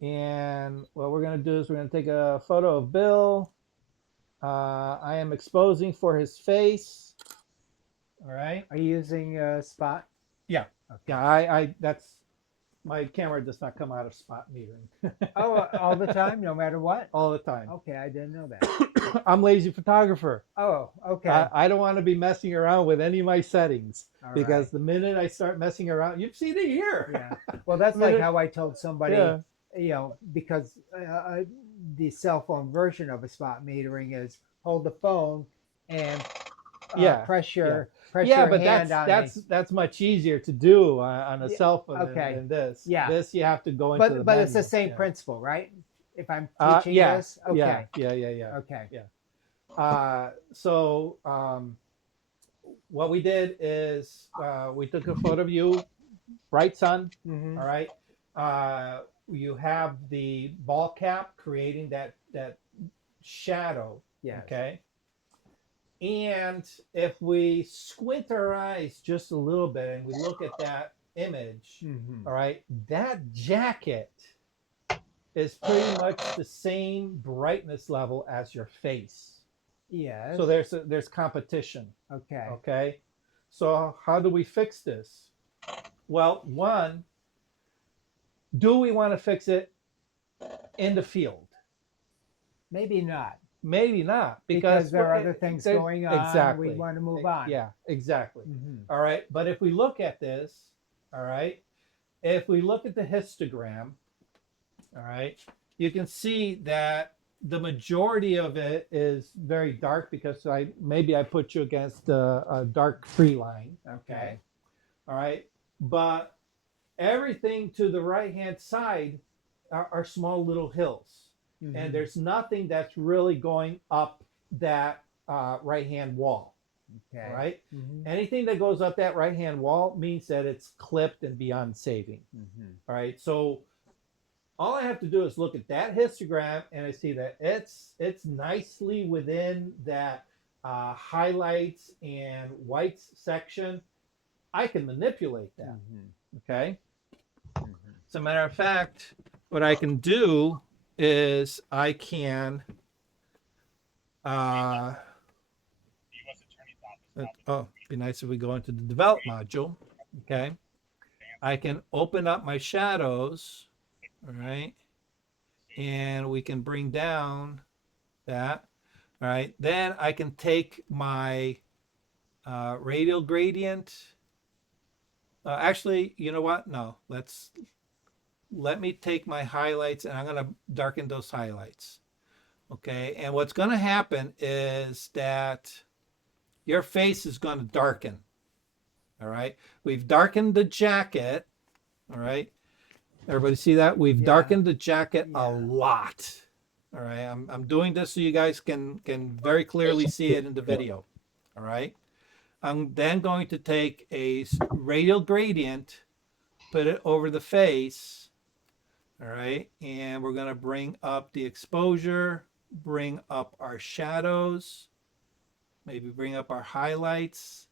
And what we're gonna do is we're gonna take a photo of Bill. I am exposing for his face. All right. Are you using a spot? Yeah. Okay. Yeah. I that's my camera does not come out of spot metering. Oh, all the time, no matter what? All the time. Okay, I didn't know that. I'm lazy photographer. Oh, okay. I don't want to be messing around with any of my settings All because right. the minute I start messing around, you've seen it here. Yeah. Well, that's like how I told somebody, Yeah. you know, because the cell phone version of a spot metering is hold the phone and Yeah, press your Yeah, but hand on that's much easier to do on a Yeah, cell phone okay. than this. Yeah. This you have to go into the but it's the menu. same Yeah. principle, right? If I'm Uh, teaching yeah, this, okay, Yeah. okay, So what we did is we took a photo of you, bright sun. Mhm. All right. You have the ball cap creating that shadow. Yes. Okay. And if we squint our eyes just a little bit and we look at that image, Mhm. all right, that jacket is pretty much the same brightness level as your face. Yes. So there's competition. Okay. Okay. So how do we fix this? Well, one, do we want to fix it in the field? Maybe not. Maybe not, Because there are other things going on. Exactly. We want to move on. Yeah, exactly. Mhm. All right. But if we look at this, all right, if we look at the histogram, all right, you can see that the majority of it is very dark because maybe I put you against a dark tree line. Okay. All right. But everything to the right hand side are small little hills. Mhm. And there's nothing that's really going up that right hand wall. Okay. All right. Mhm. Anything that goes up that right hand wall means that it's clipped and beyond saving. Mhm. All right. So all I have to do is look at that histogram and I see that it's nicely within that highlights and whites section. I can manipulate that. Mhm. Okay. Mhm. As a matter of fact, what I can do is I can be nice if we go into the develop module. Okay. I can open up my shadows. All right. And we can bring down that. All right. Then I can take my radial gradient. Actually, you know what? No, let me take my highlights and I'm going to darken those highlights. Okay. And what's going to happen is that your face is going to darken. All right. We've darkened the jacket. All right. Everybody see that? We've darkened the jacket a lot. All right. I'm doing this so you guys can very clearly see it in the video. All right. I'm then going to take a radial gradient, put it over the face. All right. And we're going to bring up the exposure, bring up our shadows, maybe bring up our highlights.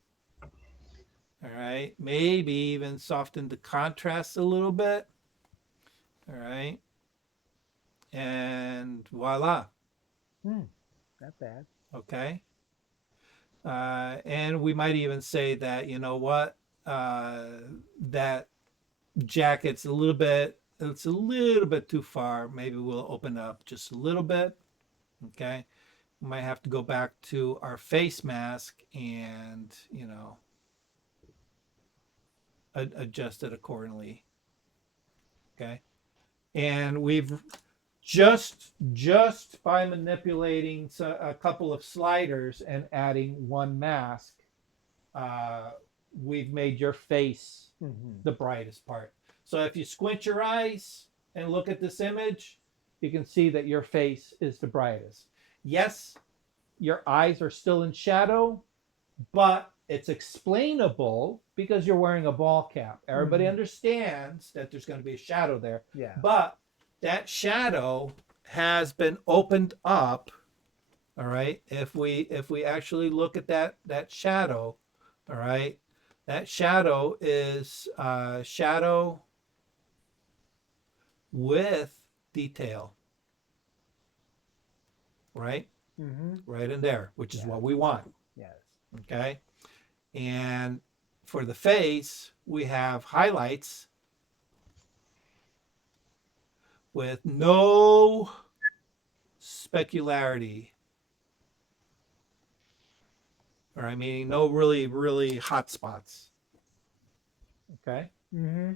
All right. Maybe even soften the contrast a little bit. All right. And voila. Not bad. Okay. And we might even say that, you know what, that jacket's it's a little bit too far. Maybe we'll open up just a little bit. Okay. We might have to go back to our face mask and, you know, adjust it accordingly. Okay. And we've just by manipulating a couple of sliders and adding one mask, we've made your face the brightest part. So if you squint your eyes and look at this image, you can see that your face is the brightest. Yes, your eyes are still in shadow, but it's explainable because you're wearing a ball cap. Everybody Mhm. understands that there's going to be a shadow there, Yeah. but that shadow has been opened up. All right. If we actually look at that shadow, all right, that shadow is shadow with detail, right? Mm-hmm. Right in there, which is Yeah. what we want. Yes. Okay. And for the face, we have highlights with no specularity. All right, meaning no really hot spots. Okay. Mm-hmm.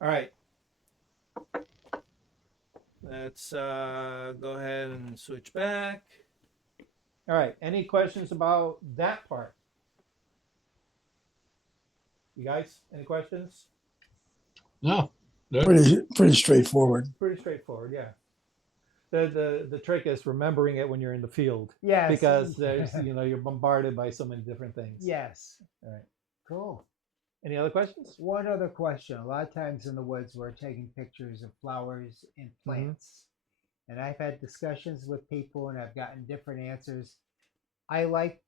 All right. Let's go ahead and switch back. All right. Any questions about that part? You guys, any questions? No. Pretty straightforward. Pretty straightforward, yeah. The trick is remembering it when you're in the field Yes. because there's you're bombarded by so many different things. Yes. All right. Cool. Any other questions? One other question. A lot of times in the woods, we're taking pictures of flowers and plants. And I've had discussions with people and I've gotten different answers. I like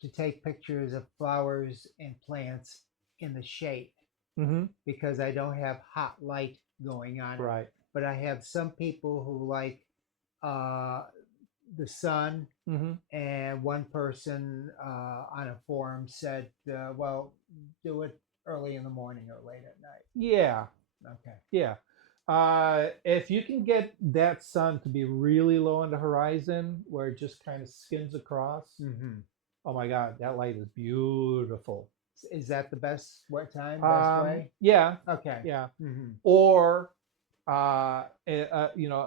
to take pictures of flowers and plants in the shade Mm-hmm. because I don't have hot light going on. Right. But I have some people who like the sun, Mm-hmm. and one person on a forum said, well, do it early in the morning or late at night. Yeah. Okay. Yeah. If you can get that sun to be really low on the horizon where it just kind of skims across, Mm-hmm. oh my God, that light is beautiful. Is that the best best way? Yeah. Okay. Yeah. Mm-hmm. Or, a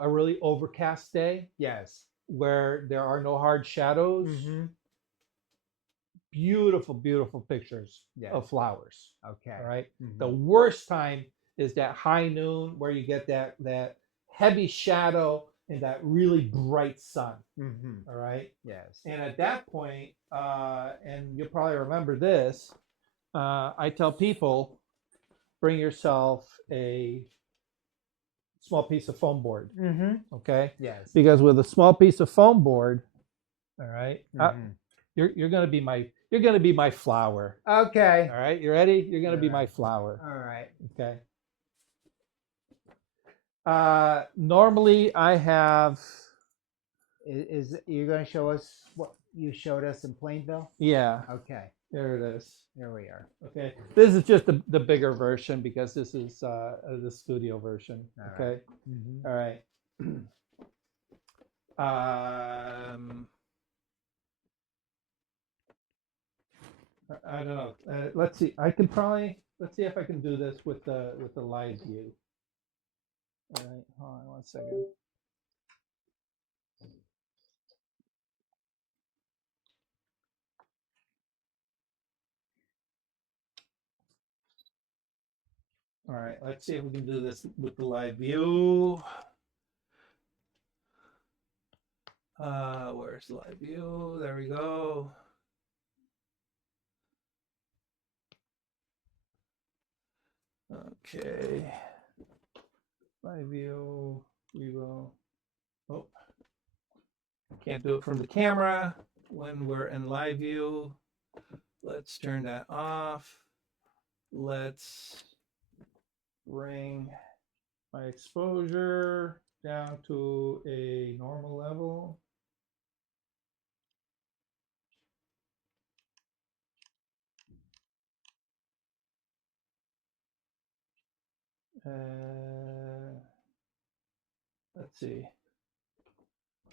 really overcast day Yes. where there are no hard shadows. Mm-hmm. Beautiful pictures Yes. of flowers. Okay. All right. Mm-hmm. The worst time is that high noon where you get that heavy shadow and that really bright sun. Mm-hmm. All right. Yes. And at that point, and you'll probably remember this, I tell people, bring yourself a small piece of foam board. Mm-hmm. Okay. Yes. Because with a small piece of foam board, all right, Mm-hmm. you're gonna be my flower. Okay. All right, you ready? You're gonna be Yeah. my flower. All right. Okay. Normally I have, Is you're going to show us what you showed us in Plainville? yeah, Okay. there it is. Here we are. Okay, this is just the bigger version because this is the studio version. All Okay, right. Mm-hmm. all right. I don't know. Let's see. Let's see if I can do this with the live view. All right, hold on 1 second. All right, let's see if we can do this with the live view. Where's the live view? There we go. Okay. Live view. We will. Oh, can't do it from the camera when we're in live view. Let's turn that off. Let's bring my exposure down to a normal level. Let's see.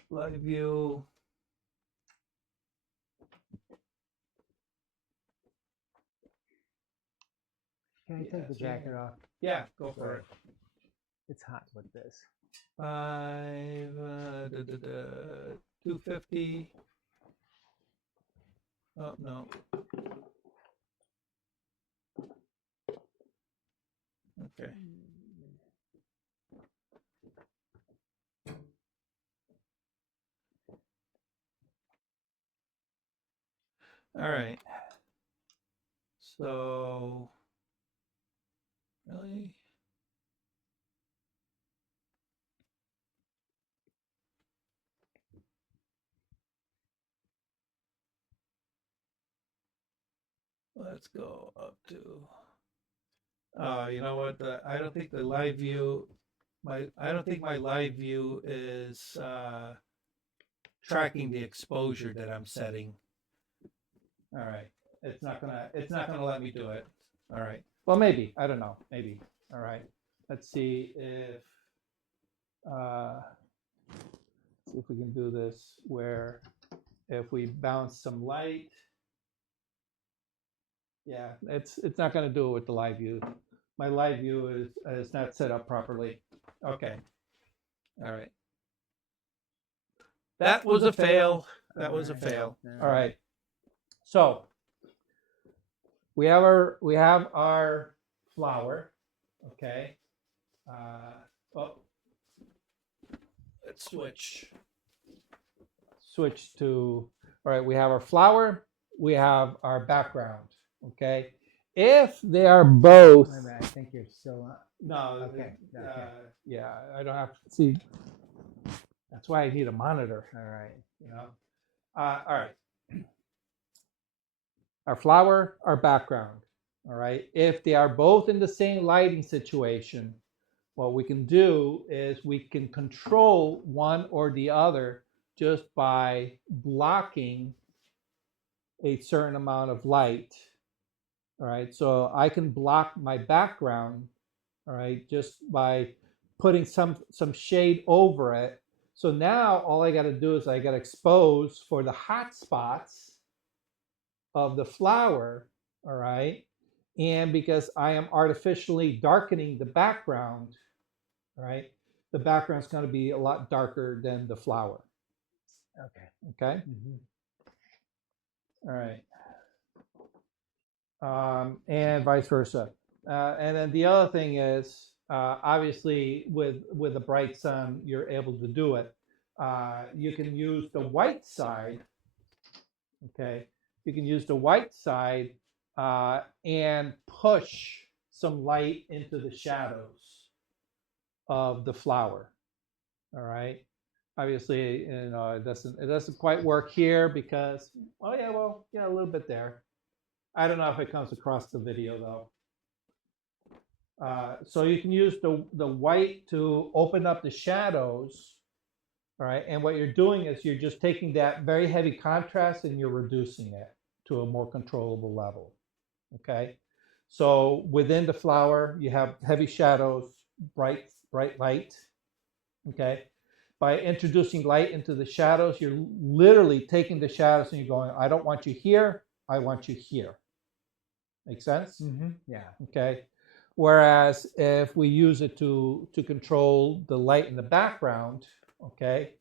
Live view. Can I Yeah, take the so jacket off? Yeah, go for it. It's hot with this. 250. Oh no. Okay. All right. So, really? Let's go up to. You know what? I don't think the live view. I don't think my live view is tracking the exposure that I'm setting. All right. It's not gonna let me do it. All right. Well, maybe. I don't know. Maybe. All right. Let's see if we can do this where if we bounce some light. Yeah, it's not gonna do it with the live view. My live view is not set up properly. Okay. All right. That was a fail. That was a fail. All right. So we have our flower. Okay. Oh, let's switch to. All right. We have our flower. We have our background. Okay. If they are both. Wait a minute, I think you're still on. No. Okay. Okay. Yeah, I don't have to see. That's why I need a monitor. All right. You know. All right. Our flower, our background. All right. If they are both in the same lighting situation, what we can do is we can control one or the other just by blocking a certain amount of light. All right. So I can block my background, all right, just by putting some shade over it. So now all I got to do is I got to expose for the hot spots of the flower, all right? And because I am artificially darkening the background, all right, the background's going to be a lot darker than the flower. Okay. Okay? All right. And vice versa. And then the other thing is, obviously, with a bright sun, you're able to do it. You can use the white side, okay? You can use the white side and push some light into the shadows of the flower. All right. Obviously, it doesn't quite work here because a little bit there. I don't know if it comes across the video though. So you can use the white to open up the shadows. All right. And what you're doing is you're just taking that very heavy contrast and you're reducing it to a more controllable level. Okay. So within the flower, you have heavy shadows, bright light. Okay. By introducing light into the shadows, you're literally taking the shadows and you're going, I don't want you here. I want you here. Make sense? Yeah. Okay. Whereas if we use it to control the light in the background, okay,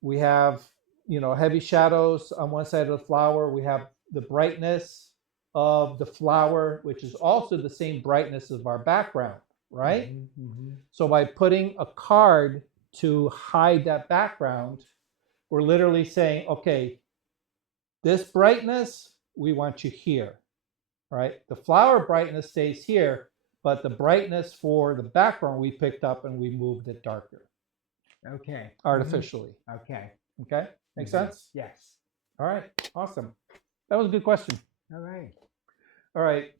we have, heavy shadows on one side of the flower. We have the brightness of the flower, which is also the same brightness of our background, right? So by putting a card to hide that background, we're literally saying, okay, this brightness, we want you here, right? The flower brightness stays here, but the brightness for the background we picked up and we moved it darker. Okay. Artificially. Okay. Okay? Make sense? Yes. All right. Awesome. That was a good question. All right. All right.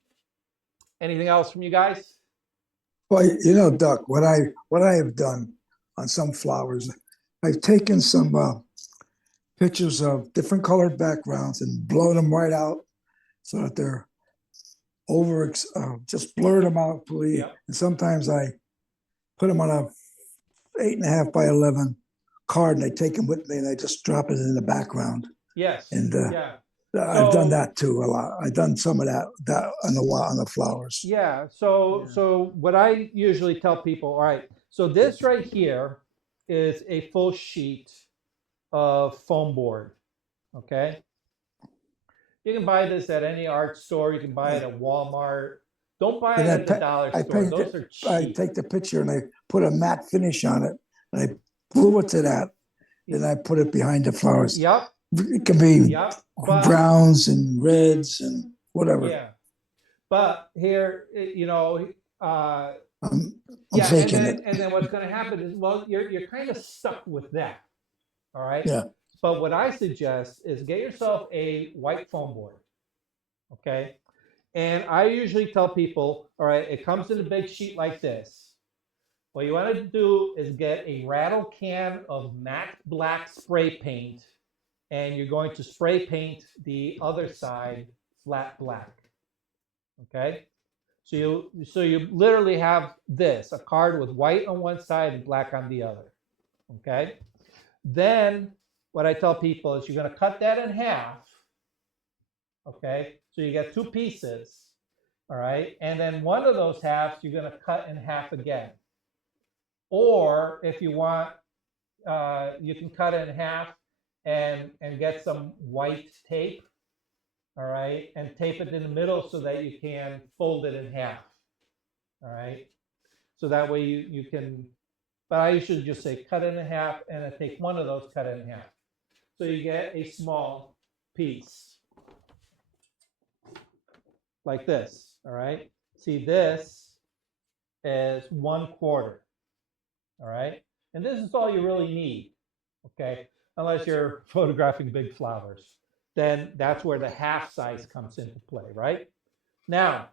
Anything else from you guys? Well, Duck, what I have done on some flowers, I've taken some pictures of different colored backgrounds and blown them right out so that they're just blurred them out fully. Yep. And sometimes I put them on a 8.5 by 11 card and I take them with me and I just drop it in the background. Yes. And yeah. I've done that too a lot. I've done some of that on the flowers. Yeah. So what I usually tell people, all right, so this right here is a full sheet of foam board. Okay. You can buy this at any art store. You can buy it at Walmart. Don't buy it at the dollar store. Those are cheap. I take the picture and I put a matte finish on it and I glue it to that. Then I put it behind the flowers. Yep. It can be Yep. browns and reds and whatever. Yeah. But here, you know, uh, I'm yeah, faking it. and then what's going to happen is, well, you're kind of stuck with that. All right. Yeah. But what I suggest is get yourself a white foam board. Okay. And I usually tell people, all right, it comes in a big sheet like this. What you want to do is get a rattle can of matte black spray paint, and you're going to spray paint the other side flat black. Okay? So you literally have this, a card with white on one side and black on the other. Okay? Then what I tell people is you're going to cut that in half. Okay? So you get two pieces. All right? And then one of those halves you're going to cut in half again. Or if you want, you can cut it in half and get some white tape, all right, and tape it in the middle so that you can fold it in half, all right. So that way you can, but I usually just say cut it in half and then take one of those, cut it in half. So you get a small piece like this, all right. See, this is 1/4. All right. And this is all you really need. Okay. Unless you're photographing big flowers, then that's where the half size comes into play, right? Now,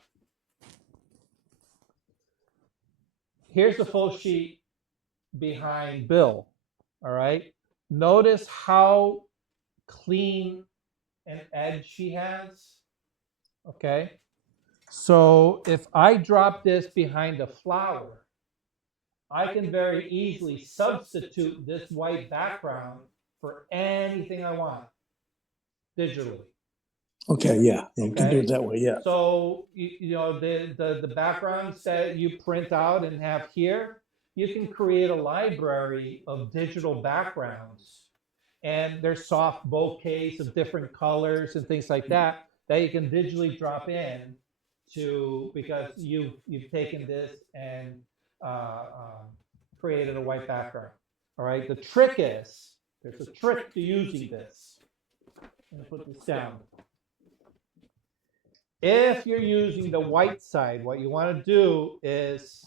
here's the full sheet behind Bill. All right. Notice how clean an edge she has. Okay. So if I drop this behind a flower, I can very easily substitute this white background for anything I want digitally. Okay, yeah, you can do Okay. it that way, yeah. So you know the backgrounds that you print out and have here, you can create a library of digital backgrounds, and there's soft bouquets of different colors and things like that that you can digitally drop in to, because you've taken this and created a white background. All right. The trick is, there's a trick to using this. I'm gonna put this down. If you're using the white side, what you want to do is,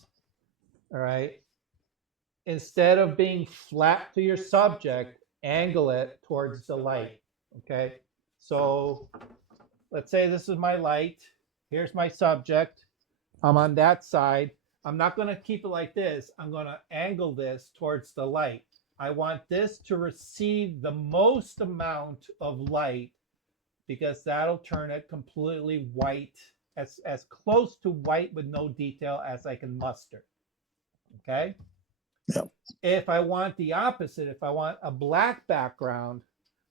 all right, instead of being flat to your subject, angle it towards the light. Okay. So let's say this is my light. Here's my subject. I'm on that side. I'm not going to keep it like this. I'm going to angle this towards the light. I want this to receive the most amount of light, because that'll turn it completely white, as close to white with no detail as I can muster. Okay. Yep. If I want the opposite, if I want a black background,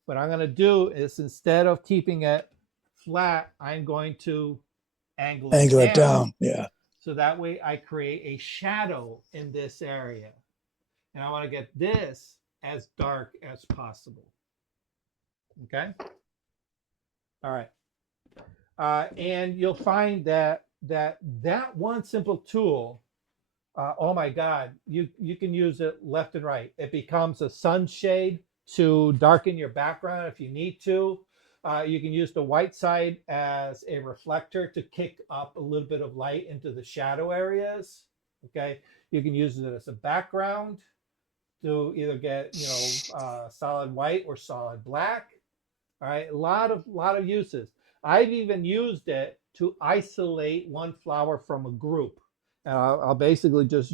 what I'm going to do is, instead of keeping it flat, I'm going to angle it down. Yeah. So that way I create a shadow in this area. And I want to get this as dark as possible. Okay. All right. And you'll find that one simple tool, oh my God, you can use it left and right. It becomes a sunshade to darken your background if you need to. You can use the white side as a reflector to kick up a little bit of light into the shadow areas. Okay. You can use it as a background to either get, solid white or solid black. All right. A lot of uses. I've even used it to isolate one flower from a group. And I'll basically just,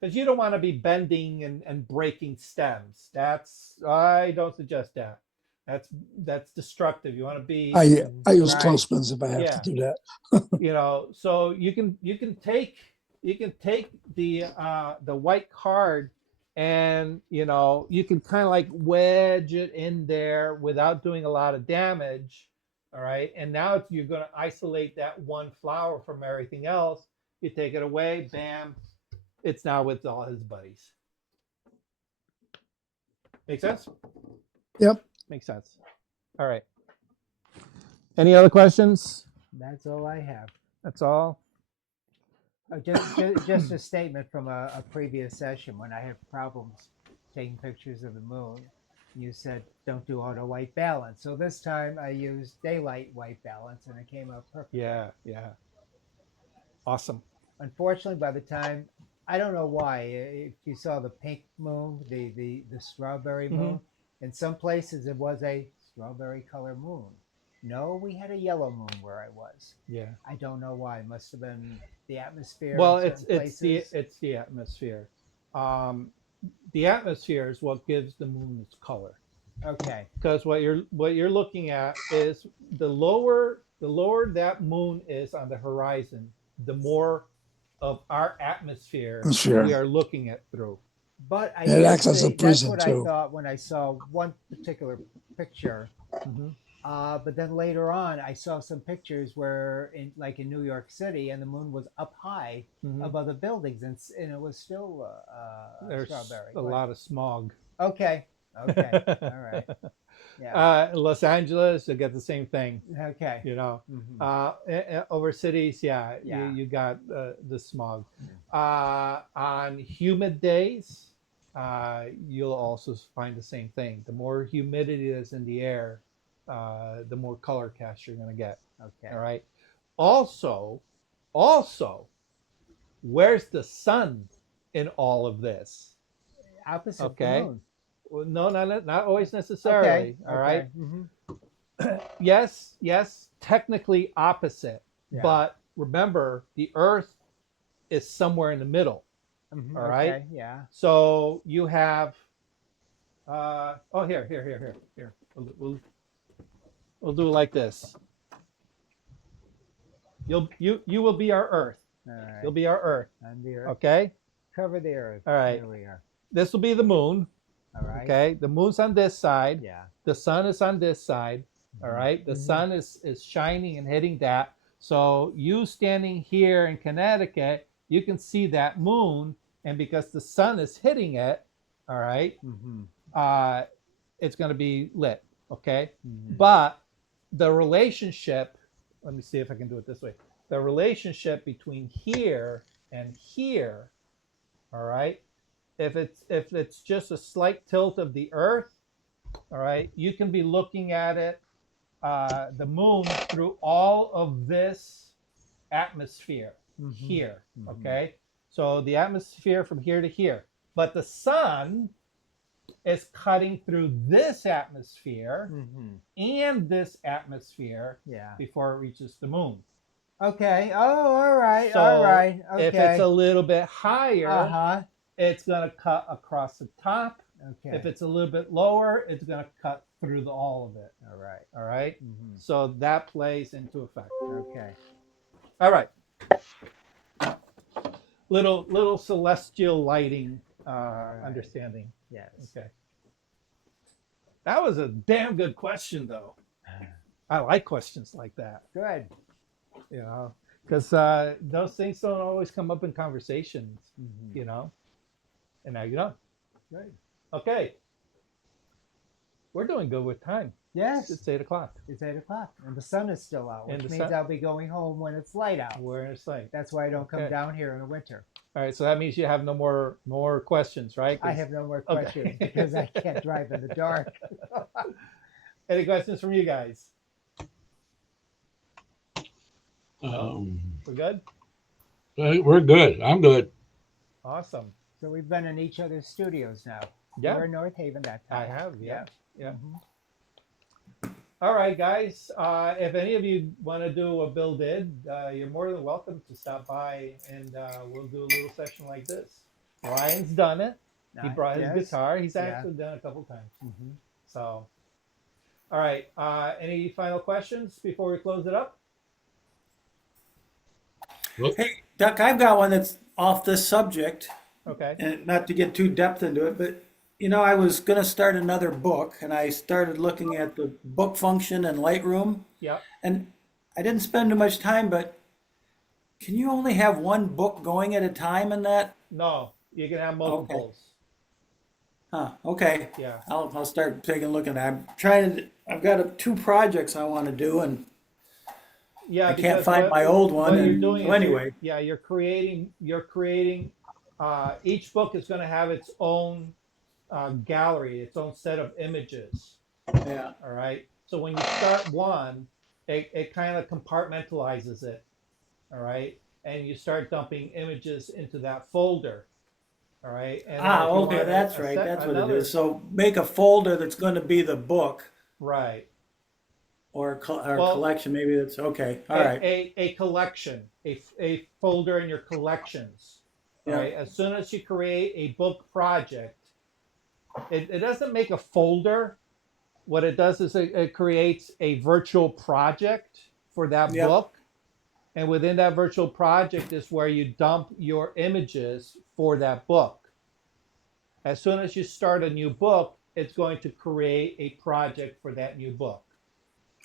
because you don't want to be bending and breaking stems. I don't suggest that. That's destructive. You want to be. I use right. clothespins if I have Yeah. to do that. So you can take the white card, and you can kind of like wedge it in there without doing a lot of damage. All right. And now you're going to isolate that one flower from everything else. You take it away, bam, it's now with all his buddies. Make sense? Yep. Makes sense. All right. Any other questions? That's all I have. That's all? Just a statement from a previous session when I had problems taking pictures of the moon. You said don't do auto white balance. So this time I used daylight white balance and it came out perfect. Yeah. Awesome. Unfortunately, by the time, I don't know why, if you saw the pink moon, the strawberry Mhm. moon, in some places it was a strawberry color moon. No, we had a yellow moon where I was. Yeah. I don't know why. It must have been the atmosphere Well, in certain places. it's the atmosphere. Um, the atmosphere is what gives the moon its color. Okay. Because what you're looking at is the lower that moon is on the horizon, the more of our atmosphere Atmosphere. we are looking at through. But I It did acts as a see, that's prism, what I too. thought when I saw one particular picture. Mhm. But then later on, I saw some pictures where, like in New York City, and the moon was up high Mhm. above the buildings, and it was still There's strawberry. a lot of smog. Okay, okay, all right, yeah, Los Angeles, you get the same thing. okay. You know, Mhm. over cities, yeah, Yeah. you got the smog. On humid days, you'll also find the same thing. The more humidity is in the air, the more color cast you're going to get. Okay. All right. Also, also, where's the sun in all of this? Opposite the Okay. moon. Well, no, not always Okay. necessarily. All right. Okay. Mm-hmm. Yes, technically opposite, Yeah. but remember the Earth is somewhere in the middle. Mm-hmm. All right. Okay. Yeah. So you have, here. We'll do it like this. You will be our Earth. All right. You'll be our Earth. On the earth. Okay. Cover the earth. All right. There we are. This will be the moon. All right. Okay. The moon's on this side. Yeah. The sun is on this side. All right. The sun is shining and hitting that. So you standing here in Connecticut, you can see that moon, and because the sun is hitting it, all right, it's going to be lit. Okay. But the relationship, let me see if I can do it this way. The relationship between here and here, all right, if it's just a slight tilt of the Earth, all right, you can be looking at it, the moon, through all of this atmosphere here. Okay, so the atmosphere from here to here, but the sun is cutting through this atmosphere and this atmosphere before it reaches the moon. Okay. Oh, all right. So all right. Okay. if it's a little bit higher, uh-huh. it's going to cut across the top. Okay. If it's a little bit lower, it's going to cut through all of it. All right. All right. So that plays into effect. Okay. All right. Little celestial lighting understanding. Yes. Okay. That was a damn good question, though. I like questions like that. Good. You know, because those things don't always come up in conversations. You know, and now you know. Good. Okay. We're doing good with time. Yes. It's 8 o'clock. It's 8 o'clock, and the sun is still out, And which the means sun- I'll be going home when it's light out. We're in a sight. That's why I don't come Okay. down here in the winter. All right. So that means you have no more questions, right? I have no more questions Okay. because I can't drive in the dark. Any questions from you guys? We're good? We're good. I'm good. Awesome. So we've been in each other's studios now. Yeah. You were in North Haven that time. I have, yeah. Mhm. All right, guys. If any of you want to do a Bill Did, you're more than welcome to stop by, and we'll do a little session like this. Ryan's done it. He brought his Yes. guitar. He's Yeah. actually done it a couple times. So, all right. Any final questions before we close it up? Hey, Duck, I've got one that's off this subject, Okay. and not to get too depth into it, but I was going to start another book, and I started looking at the book function in Lightroom, Yep. and I didn't spend too much time, but can you only have one book going at a time in that? No, you can have multiples. Huh, okay. Yeah. I'll start taking a look at that. I've got two projects I want to do, and Yeah. I can't because find my old one. What you're And doing so is anyway, you're creating. Each book is going to have its own gallery, its own set of images. yeah. All right. So when you start one, it kind of compartmentalizes it. All right. and you start dumping images into that folder. All right. And then if you Okay, want that's a right. set- That's what it another- is. So make a folder that's going to be the book Right. or or Well, collection. Maybe that's okay. All a, right. a collection, a folder in your collections. All Yeah. right. As soon as you create a book project, it doesn't make a folder. What it does is it creates a virtual project for that Yep. book. And within that virtual project is where you dump your images for that book. As soon as you start a new book, it's going to create a project for that new book.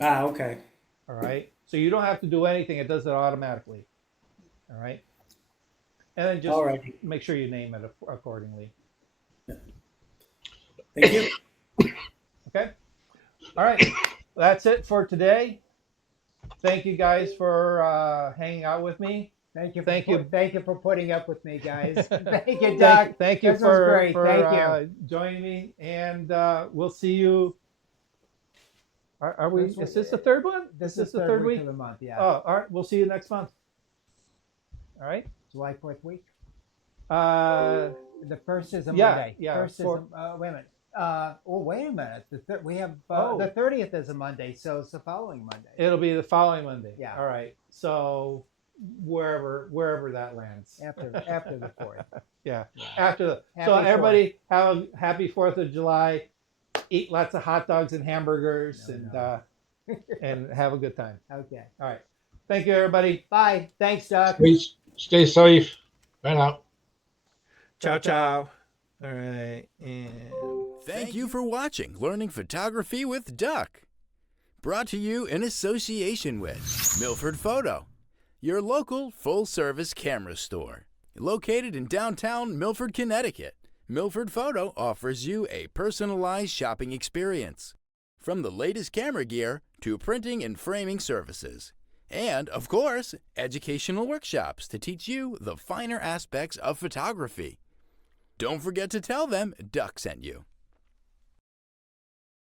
Okay. All right. So you don't have to do anything. It does it automatically. All right. And then just All right. make sure you name it accordingly. Thank you. Okay. All right. That's it for today. Thank you guys for hanging out with me. Thank you. Thank you. Thank you for putting up with me, guys. Thank you, Doc. Thank you This was for, great. for Thank you. joining me. And we'll see you. Are we? This Is this the third one? This is is the third week? of the month. Yeah. Oh, all right. We'll see you next month. All right. July 4th week. Uh, The first is a Yeah, Monday. yeah, First is for- wait a minute. Wait a minute. We have Oh. the 30th is a Monday, so it's the following Monday. it'll be the following Monday. Yeah. All right. So wherever that lands. after the 4th. Yeah. Yeah. After the. Happy So everybody have a happy 4th of July. Eat lots of hot dogs and hamburgers No. and have a good time. Okay. All right. Thank you, everybody. Bye. Thanks, Doc. Please stay safe. Bye now. Ciao, ciao. All right. And. Thank you for watching Learning Photography with Duck. Brought to you in association with Milford Photo, your local full-service camera store. Located in downtown Milford, Connecticut, Milford Photo offers you a personalized shopping experience. From the latest camera gear to printing and framing services. And, of course, educational workshops to teach you the finer aspects of photography. Don't forget to tell them Duck sent you.